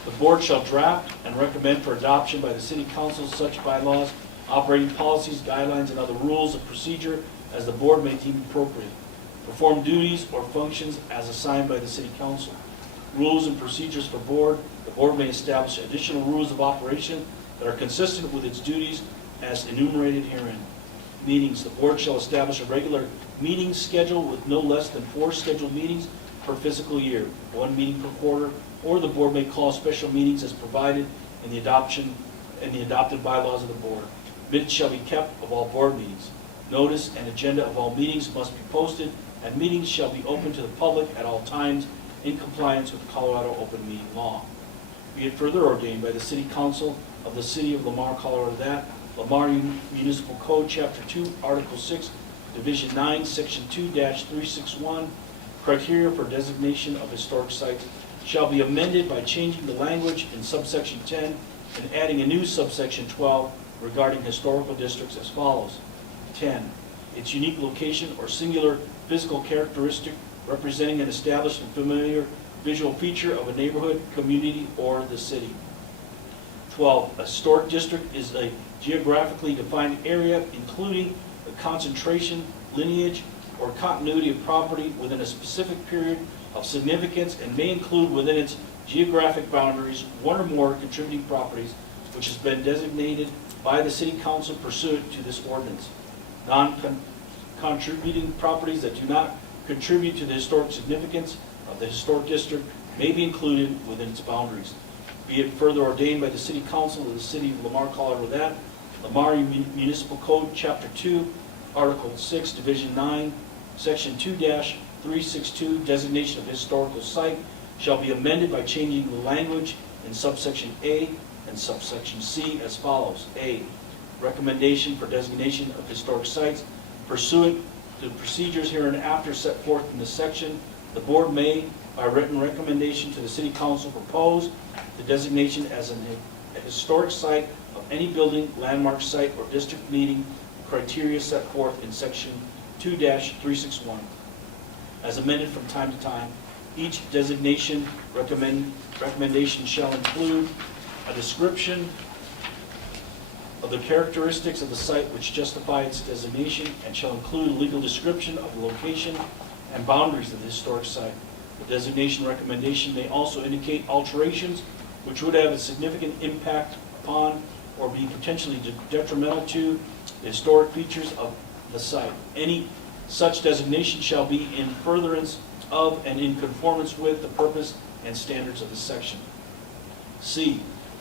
The Board shall draft and recommend for adoption by the City Council such bylaws, operating policies, guidelines, and other rules of procedure as the Board may deem appropriate. Perform duties or functions as assigned by the City Council. Rules and procedures for Board. The Board may establish additional rules of operation that are consistent with its duties as enumerated herein. Meetings. The Board shall establish a regular meeting schedule with no less than 4 scheduled meetings per fiscal year, 1 meeting per quarter, or the Board may call special meetings as provided in the adopted bylaws of the Board. Minutes shall be kept of all Board meetings. Notice and agenda of all meetings must be posted, and meetings shall be open to the public at all times in compliance with Colorado Open Meeting Law. Be it further ordained by the City Council of the City of Lamar, Colorado, that Lamar Municipal Code, Chapter 2, Article 6, Division 9, Section 2-361, criteria for designation of historic sites shall be amended by changing the language in subsection 10 and adding a new subsection 12 regarding historical districts as follows. 10. Its unique location or singular physical characteristic representing an established and familiar visual feature of a neighborhood, community, or the city. 12. A historic district is a geographically defined area including the concentration, lineage, or continuity of property within a specific period of significance and may include within its geographic boundaries one or more contributing properties which has been designated by the City Council pursuant to this ordinance. Non-contributing properties that do not contribute to the historic significance of the historic district may be included within its boundaries. Be it further ordained by the City Council of the City of Lamar, Colorado, that Lamar Municipal Code, Chapter 2, Article 6, Division 9, Section 2-362, designation of historical site, shall be amended by changing the language in subsection A and subsection C as follows. A. Recommendation for designation of historic sites pursuant to the procedures hereinafter set forth in this section. The Board may, by written recommendation to the City Council, propose the designation as a historic site of any building, landmark site, or district meeting criteria set forth in Section 2-361. As amended from time to time, each designation recommendation shall include a description of the characteristics of the site which justify its designation and shall include a legal description of the location and boundaries of the historic site. The designation recommendation may also indicate alterations which would have a significant impact upon or be potentially detrimental to the historic features of the site. Any such designation shall be in furtherance of and in conformance with the purpose and standards of this section. C,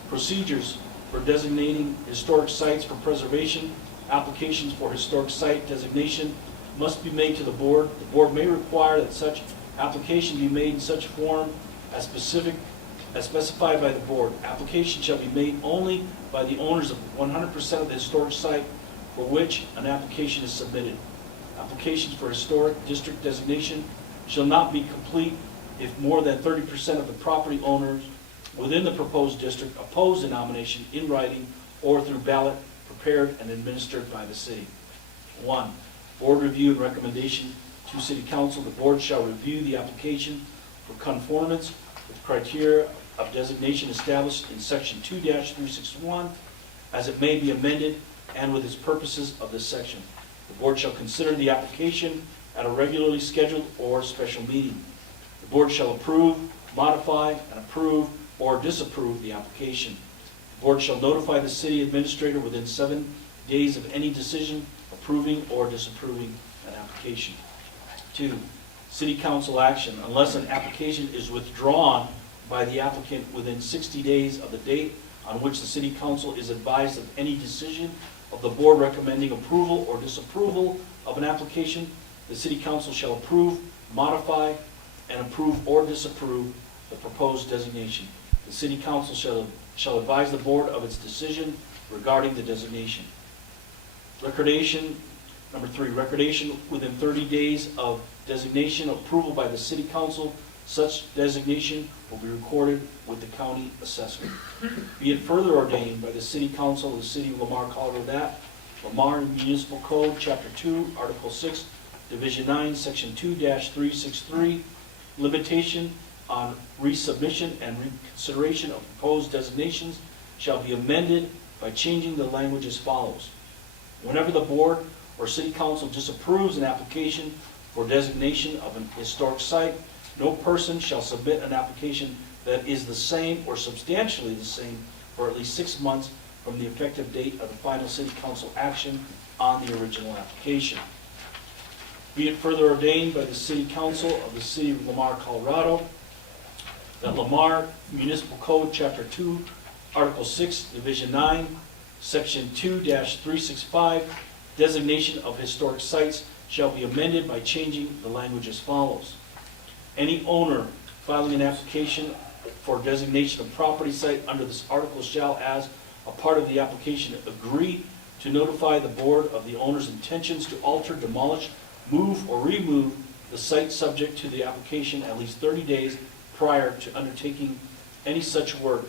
procedures for designating historic sites for preservation. Applications for historic site designation must be made to the board. The board may require that such application be made in such form as specified by the board. Application shall be made only by the owners of 100% of the historic site for which an application is submitted. Applications for historic district designation shall not be complete if more than 30% of the property owners within the proposed district oppose the nomination in writing or through ballot prepared and administered by the city. 1. Board review and recommendation to City Council. The board shall review the application for conformance with criteria of designation established in Section 2-361 as it may be amended and with its purposes of this section. The board shall consider the application at a regularly scheduled or special meeting. The board shall approve, modify, and approve or disapprove the application. The board shall notify the city administrator within 7 days of any decision approving or disapproving an application. 2. City council action. Unless an application is withdrawn by the applicant within 60 days of the date on which the city council is advised of any decision of the board recommending approval or disapproval of an application, the city council shall approve, modify, and approve or disapprove the proposed designation. The city council shall advise the board of its decision regarding the designation. Recordation, number 3, recordation within 30 days of designation approval by the city council. Such designation will be recorded with the county assessor. Be it further ordained by the city council of the city of Lamar, Colorado that Lamar Municipal Code, Chapter 2, Article 6, Division 9, Section 2-363, limitation on resubmission and reconsideration of proposed designations shall be amended by changing the language as follows. Whenever the board or city council disapproves an application for designation of an historic site, no person shall submit an application that is the same or substantially the same for at least 6 months from the effective date of the final city council action on the original application. Be it further ordained by the city council of the city of Lamar, Colorado, that Lamar Municipal Code, Chapter 2, Article 6, Division 9, Section 2-365, designation of historic sites shall be amended by changing the language as follows. Any owner filing an application for designation of property site under this article shall, as a part of the application, agree to notify the board of the owner's intentions to alter, demolish, move, or remove the site subject to the application at least 30 days prior to undertaking any such work.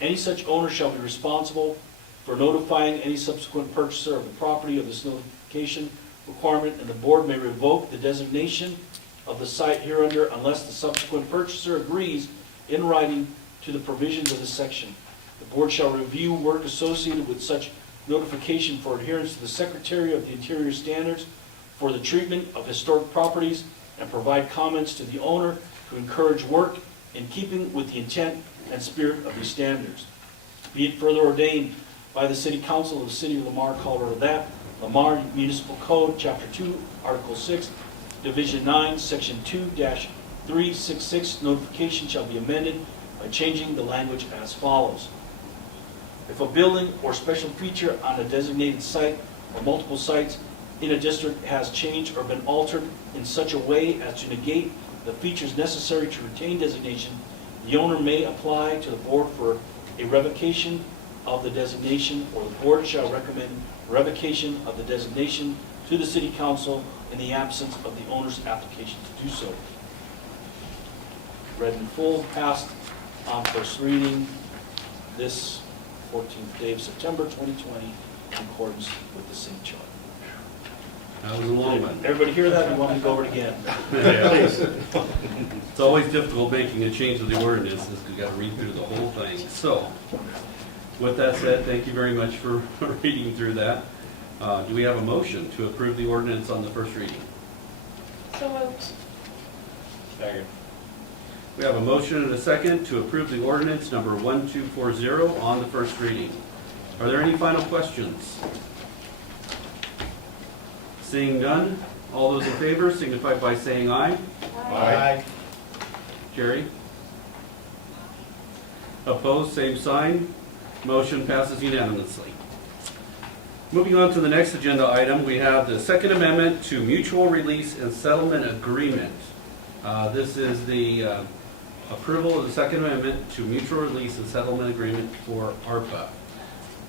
Any such owner shall be responsible for notifying any subsequent purchaser of the property of this notification requirement, and the board may revoke the designation of the site hereunder unless the subsequent purchaser agrees in writing to the provisions of this section. The board shall review work associated with such notification for adherence to the Secretary of the Interior standards for the treatment of historic properties and provide comments to the owner to encourage work in keeping with the intent and spirit of these standards. Be it further ordained by the City Council of the City of Lamar, Colorado that Lamar Municipal Code, Chapter 2, Article 6, Division 9, Section 2-366, notification shall be amended by changing the language as follows. If a building or special feature on a designated site or multiple sites in a district has changed or been altered in such a way as to negate the features necessary to retain designation, the owner may apply to the board for a revocation of the designation, or the board shall recommend revocation of the designation to the City Council in the absence of the owner's application to do so. Read in full, passed on first reading this 14th day of September 2020 in accordance with the same charter. That was a long one. Everybody hear that? You want me to go over it again? Yeah. Please. It's always difficult making a change to the ordinance, because we've got to read through the whole thing. So, with that said, thank you very much for reading through that. Do we have a motion to approve the ordinance on the first reading? So moved. Second. We have a motion and a second to approve the ordinance number 1240 on the first reading. Are there any final questions? Seeing none, all those in favor signify by saying aye. Aye. Jerry? Opposed, same sign. Motion passes unanimously. Moving on to the next agenda item, we have the Second Amendment to Mutual Release and Settlement Agreement. This is the approval of the Second Amendment to Mutual Release and Settlement Agreement for ARPA.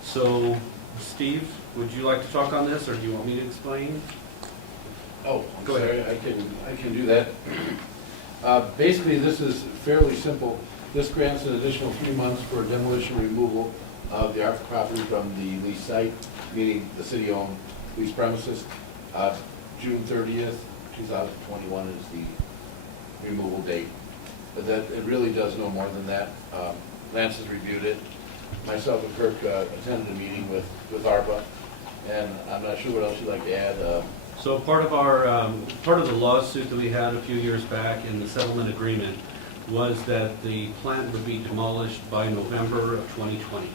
So, Steve, would you like to talk on this, or do you want me to explain? Oh, I'm Go sorry, ahead. I can do that. Basically, this is fairly simple. This grants an additional 3 months for demolition removal of the ARPA property from the lease site, meaning the city-owned lease premises. June 30th, 2021 is the removal date. But that, it really does no more than that. Lance has reviewed it. Myself and Kirk attended a meeting with ARPA, and I'm not sure what else you'd like to add. So part of our, part of the lawsuit that we had a few years back in the settlement agreement was that the plant would be demolished by November of 2020.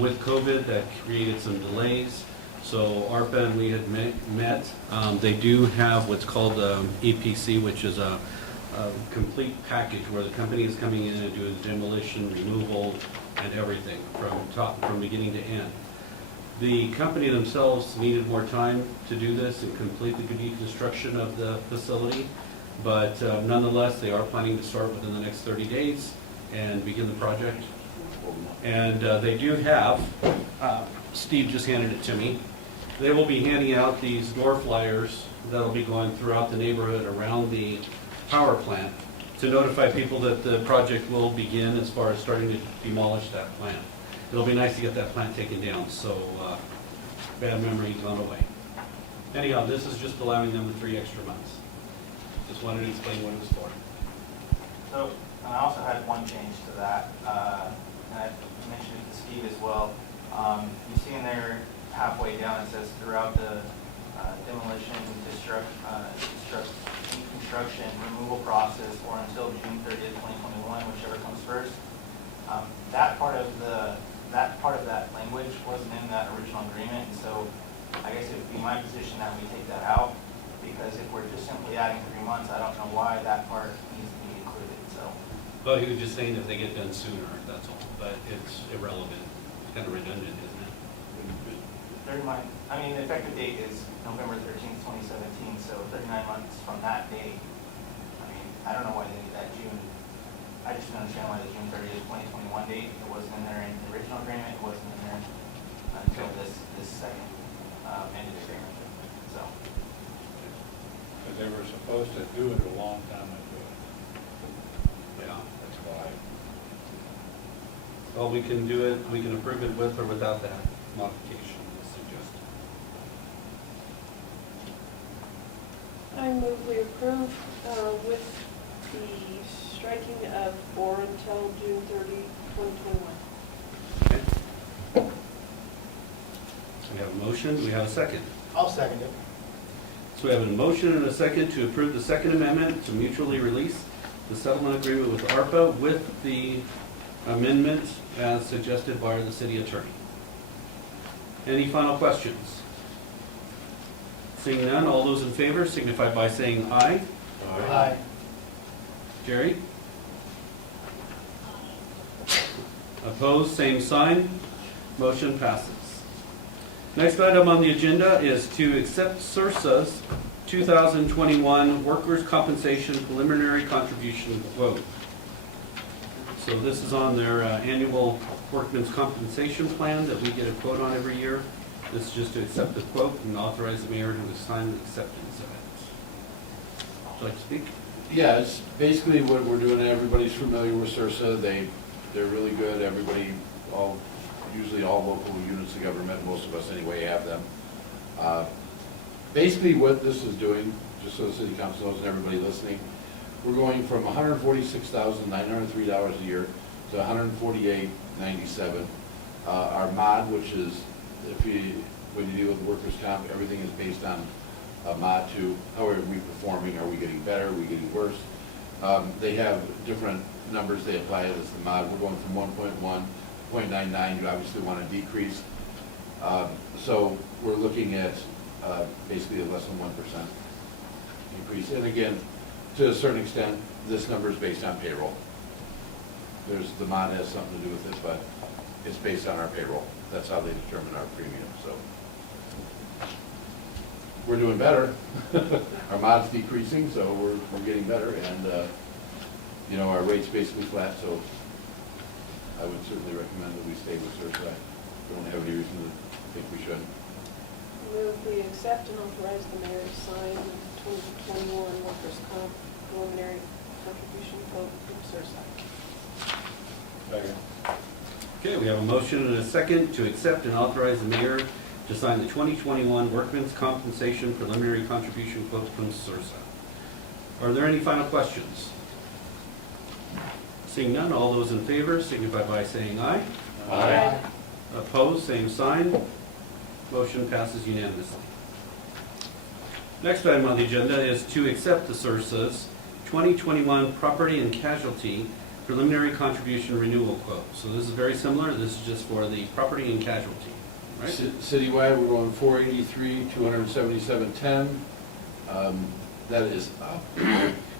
With COVID, that created some delays, so ARPA and we had met. They do have what's called EPC, which is a complete package where the company is coming in and doing demolition, removal, and everything from beginning to end. The company themselves needed more time to do this and complete the deconstruction of the facility, but nonetheless, they are planning to start within the next 30 days and begin the project. And they do have, Steve just handed it to me, they will be handing out these door flyers that'll be going throughout the neighborhood around the power plant to notify people that the project will begin as far as starting to demolish that plant. It'll be nice to get that plant taken down, so bad memory gone away. Anyhow, this is just allowing them the 3 extra months. Just wanted to explain what it was for. So, and I also had one change to that, and I mentioned it to Steve as well. You see in there halfway down, it says throughout the demolition, construction, removal process, or until June 30th, 2021, whichever comes first. That part of that language wasn't in that original agreement, so I guess it would be my position that we take that out, because if we're just simply adding 3 months, I don't know why that part needs to be included, so. Well, he was just saying if they get done sooner, that's all, but it's irrelevant. It's kind of redundant, isn't it? 39, I mean, the effective date is November 13th, 2017, so 39 months from that date. I mean, I don't know why they did that June. I just don't understand why the June 30th, 2021 date, it wasn't in there in the original agreement, it wasn't in there until this second ended agreement, so. Because they were supposed to do it a long time ago. Yeah. That's why. Well, we can do it, we can approve it with or without that modification as suggested. I move we approve with the striking of or until June 30, 2021. Okay. We have a motion, we have a second. I'll second it. So we have a motion and a second to approve the Second Amendment to mutually release the settlement agreement with ARPA with the amendment as suggested by the city attorney. Any final questions? Seeing none, all those in favor signify by saying aye. Aye. Jerry? Opposed, same sign. Motion passes. Next item on the agenda is to accept SRSA's 2021 Workers' Compensation Preliminary Contribution Quote. So this is on their annual workman's compensation plan that we get a quote on every year. This is just to accept the quote and authorize the mayor to sign the acceptance of it. Would you like to speak? Yeah, it's basically what we're doing. Everybody's familiar with SRSA. They're really good. Everybody, usually all local units of government, most of us anyway, have them. Basically what this is doing, just so the city council knows and everybody listening, we're going from $146,903 a year to $148,97. Our mod, which is, when you deal with workers' comp, everything is based on mod 2. How are we performing? Are we getting better? Are we getting worse? They have different numbers they apply it as the mod. We're going from 1.1 to 0.99. You obviously want to decrease. So we're looking at basically a less than 1% increase. And again, to a certain extent, this number is based on payroll. The mod has something to do with it, but it's based on our payroll. That's how they determine our premium, so. We're doing better. Our mod's decreasing, so we're getting better, and, you know, our rate's basically flat, so I would certainly recommend that we stay with Surfside. Don't have any reason to think we shouldn't. Move we accept and authorize the mayor to sign the 2021 workers' comp preliminary contribution vote from Surfside. Second. Okay, we have a motion and a second to accept and authorize the mayor to sign the 2021 Workmen's Compensation Preliminary Contribution Quote from Sursa. Are there any final questions? Seeing none, all those in favor signify by saying aye. Aye. Opposed, same sign. Motion passes unanimously. Next item on the agenda is to accept the Sursa's 2021 Property and Casualty Preliminary Contribution Renewal Quote. So this is very similar. This is just for the property and casualty, right? Citywide, we're going 483, 277.10. That is up,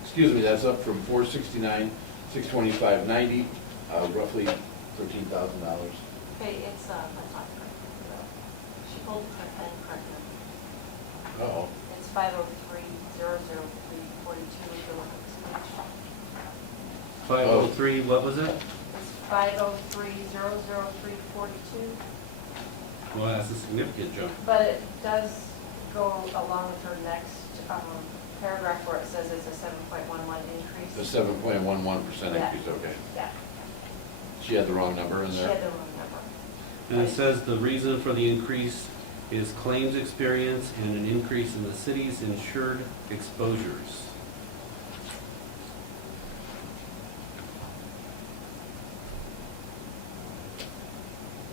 excuse me, that's up from 469, 625.90, roughly $13,000. Okay, it's, that's not correct. She pulled her pen correctly. Uh-oh. It's 503-003-42 if you're looking at this page. 503, what was it? It's 503-003-42, Well, that's a significant jump. but it does go along with her next paragraph where it says it's a 7.11 increase. The 7.11% Yeah. increase, okay. Yeah, She had the wrong number in she there? had the wrong number. And it says the reason for the increase is claims experience and an increase in the city's insured exposures.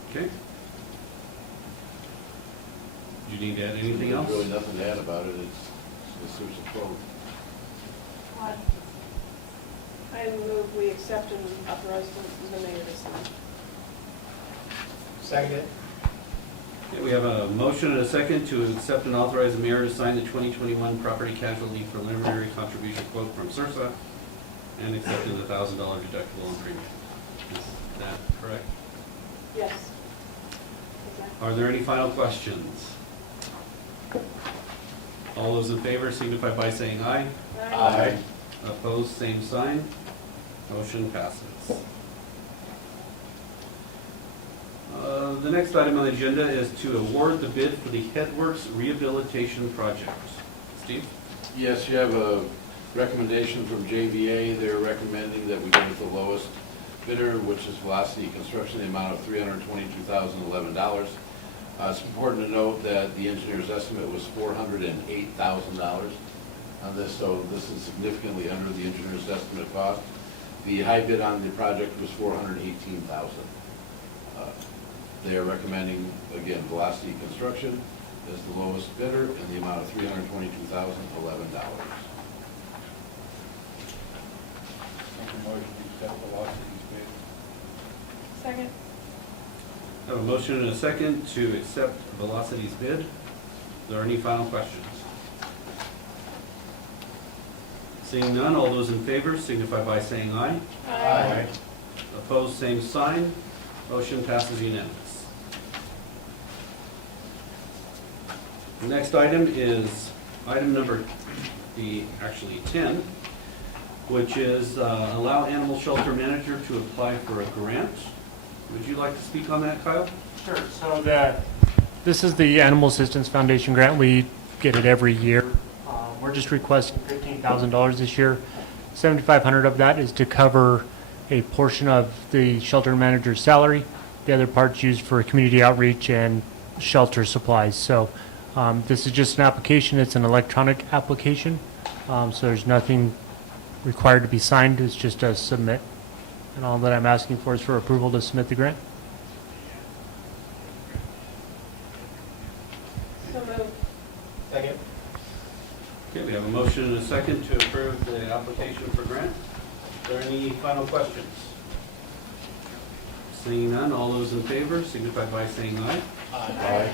Okay. Do you need to add anything else? There's really nothing to add about it, it's just a quote. What? I move we accept and authorize the mayor to sign. Second. Okay, we have a motion and a second to accept and authorize the mayor to sign the 2021 Property Casualty Preliminary Contribution Quote from Sursa and accepting the $1,000 deductible on premium. Is that correct? Yes. Exactly. Are there any final questions? All those in favor signify by saying aye. Aye. Opposed, same sign. Motion passes. The next item on the agenda is to award the bid for the Headworks Rehabilitation Project. Steve? Yes, you have a recommendation from JVA. They're recommending that we go with the lowest bidder, which is Velocity Construction, the amount of $322,011. It's important to note that the engineer's estimate was $408,000 on this, so this is significantly under the engineer's estimate cost. The high bid on the project was $418,000. They are recommending, again, Velocity Construction as the lowest bidder in the amount of $322,011. Make a motion to accept Velocity's bid. Second. I have a motion and a second to accept Velocity's bid. Are there any final questions? Seeing none, all those in favor signify by saying aye. Aye. Opposed, same sign. Motion passes unanimous. The next item is item number, actually 10, which is allow animal shelter manager to apply for a grant. Would you like to speak on that, Kyle? Sure. So this is the Animal Assistance Foundation grant. We get it every year. We're just requesting $15,000 this year. $7,500 of that is to cover a portion of the shelter manager's salary. The other part's used for community outreach and shelter supplies. So this is just an application. It's an electronic application. So there's nothing required to be signed. It's just a submit. And all that I'm asking for is for approval to submit the grant. So moved. Second. Okay, we have a motion and a second to approve the application for grant. Are there any final questions? Seeing none, all those in favor signify by saying aye. Aye.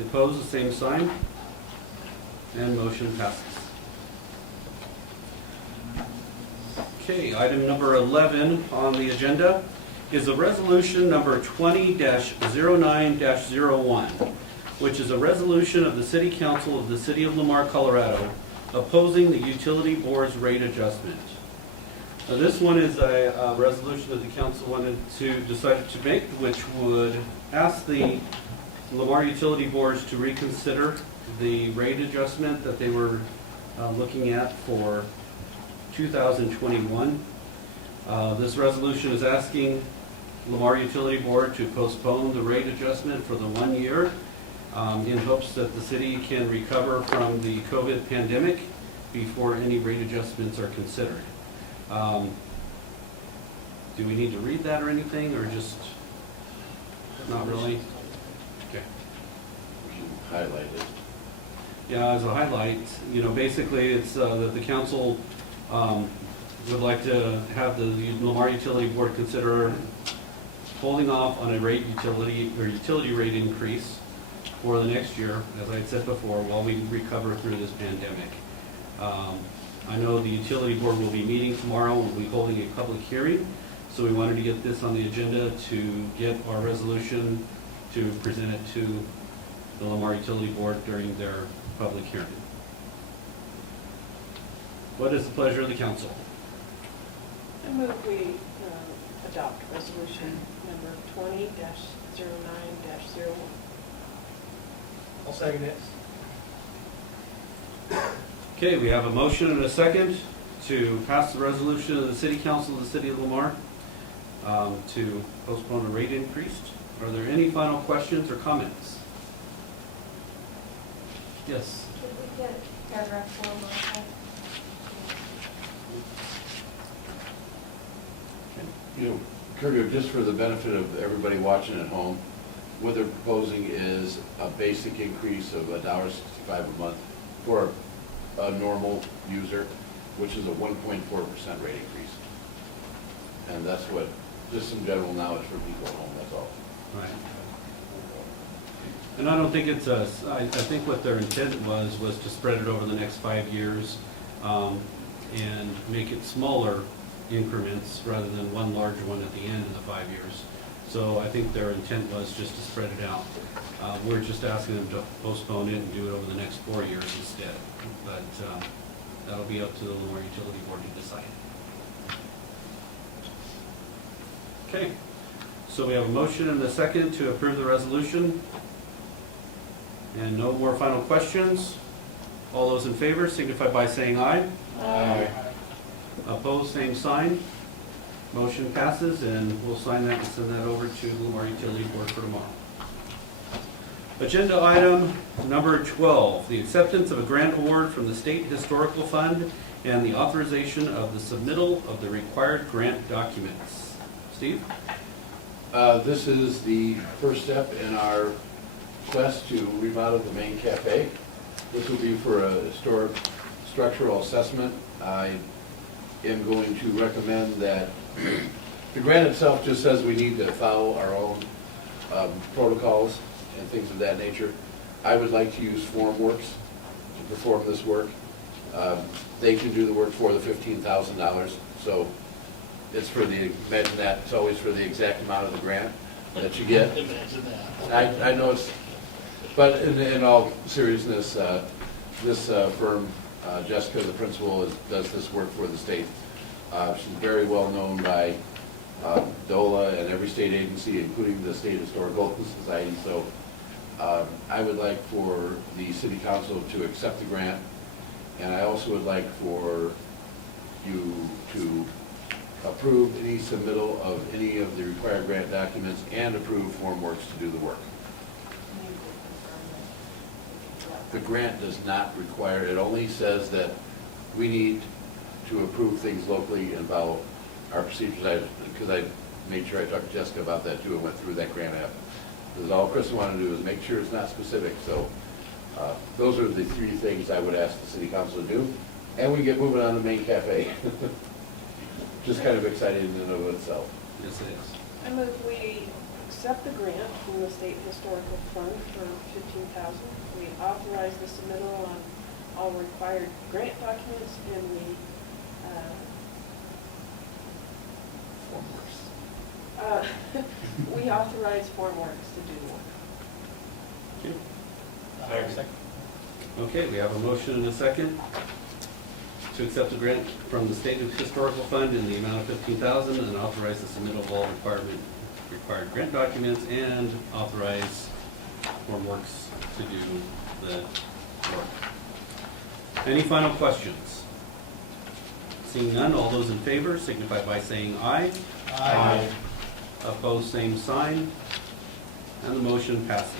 Opposed, the same sign. And motion passes. Okay, item number 11 on the agenda is a resolution number 20-09-01, which is a resolution of the City Council of the City of Lamar, Colorado, opposing the utility board's rate adjustment. Now, this one is a resolution that the council decided to make, which would ask the Lamar utility boards to reconsider the rate adjustment that they were looking at for 2021. This resolution is asking Lamar Utility Board to postpone the rate adjustment for the 1 year in hopes that the city can recover from the COVID pandemic before any rate adjustments are considered. Do we need to read that or anything, or just not really? Okay. We can highlight it. Yeah, as a highlight, basically it's that the council would like to have the Lamar Utility Board consider holding off on a utility rate increase for the next year, as I had said before, while we recover through this pandemic. I know the Utility Board will be meeting tomorrow, we'll be holding a public hearing, so we wanted to get this on the agenda to get our resolution to present it to the Lamar Utility Board during their public hearing. What is the pleasure of the council? I move we adopt resolution number 20-09-01. I'll second it. Okay, we have a motion and a second to pass the resolution of the City Council of the City of Lamar to postpone a rate increase. Are there any final questions or comments? Yes. Could we get paragraph 4 modified? Kirby, just for the benefit of everybody watching at home, what they're proposing is a basic increase of $1.65 a month for a normal user, which is a 1.4% rate increase. And that's what, just some general knowledge for people at home, that's all. Right. And I don't think it's I think what their intent was to spread it over the next 5 years and make it smaller increments rather than one large one at the end of the 5 years. So I think their intent was just to spread it out. We're just asking them to postpone it and do it over the next 4 years instead. But that'll be up to the Lamar Utility Board to decide. Okay, so we have a motion and a second to approve the resolution. And no more final questions. All those in favor signify by saying aye. Aye. Opposed, same sign. Motion passes, and we'll sign that and send that over to the Lamar Utility Board for tomorrow. Agenda item number 12, the acceptance of a grant award from the State Historical Fund and the authorization of the submittal of the required grant documents. Steve? This is the first step in our quest to remodel the main cafe. This will be for a historic structural assessment. I am going to recommend that the grant itself just says we need to follow our own protocols and things of that nature. I would like to use Formworks to perform this work. They can do the work for the $15,000, so it's for the, imagine that, it's always for the exact amount of the grant that you get. Imagine that. I know it's, but in all seriousness, this firm, Jessica, the principal, does this work for the state. She's very well known by DOLA and every state agency, including the State Historical Society. So I would like for the city council to accept the grant, and I also would like for you to approve any submittal of any of the required grant documents and approve Formworks to do the work. The grant does not require, it only says that we need to approve things locally and follow our procedures. Because I made sure I talked to Jessica about that too and went through that grant app. Because all Chris wanted to do is make sure it's not specific. So those are the three things I would ask the city council to do. And we get moving on the main cafe. Just kind of exciting in and of itself. Yes, it is. I move we accept the grant from the State Historical Fund for $15,000. We authorize the submittal on all required grant documents, and we Uh, We authorize Formworks to do the work. Okay, we have a motion and a second to accept the grant from the State Historical Fund in the amount of $15,000 and authorize the submittal of all required grant documents and authorize Formworks to do the work. Any final questions? Seeing none, all those in favor signify by saying aye. Aye. Opposed, same sign, and the motion passes.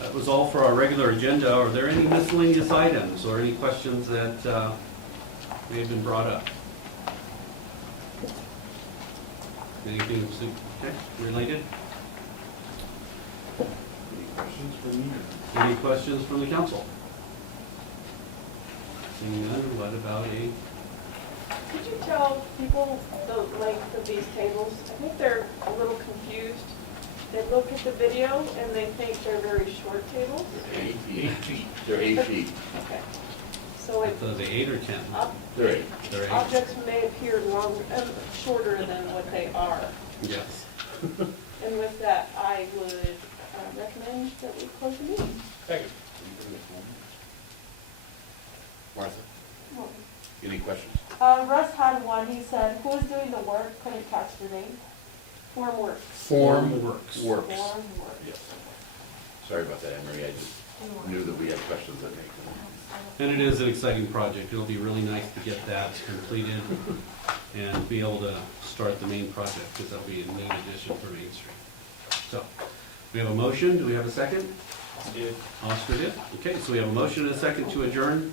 That was all for our regular agenda. Are there any miscellaneous items or any questions that may have been brought up? Anything related? Any questions for me? Any questions from the council? Seeing none, what about a, Could you tell people the length of these tables? I think they're a little confused. They look at the video and they think they're very short tables. 8 feet. They're 8 feet. Okay. So it, are they 8 or 10? They're 8. They're 8? objects may appear longer, shorter than what they are. Yes. And with that, I would recommend that we close the meeting. Martha, any questions? Russ had one, he said, who is doing the work, couldn't catch the name? Formworks. Formworks. Works. Formworks. Yes. Sorry about that, Emery, I just knew that we had questions that make them. And it is an exciting project. It'll be really nice to get that completed and be able to start the main project, because that'll be a neat addition for Main Street. So, we have a motion. Do we have a second? Oscar did. Okay, so we have a motion and a second to adjourn.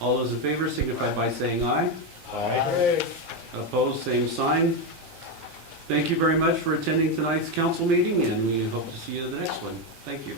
All those in favor signify by saying aye. Aye. Opposed, same sign. Thank you very much for attending tonight's council meeting, and we hope to see you at the next one. Thank you.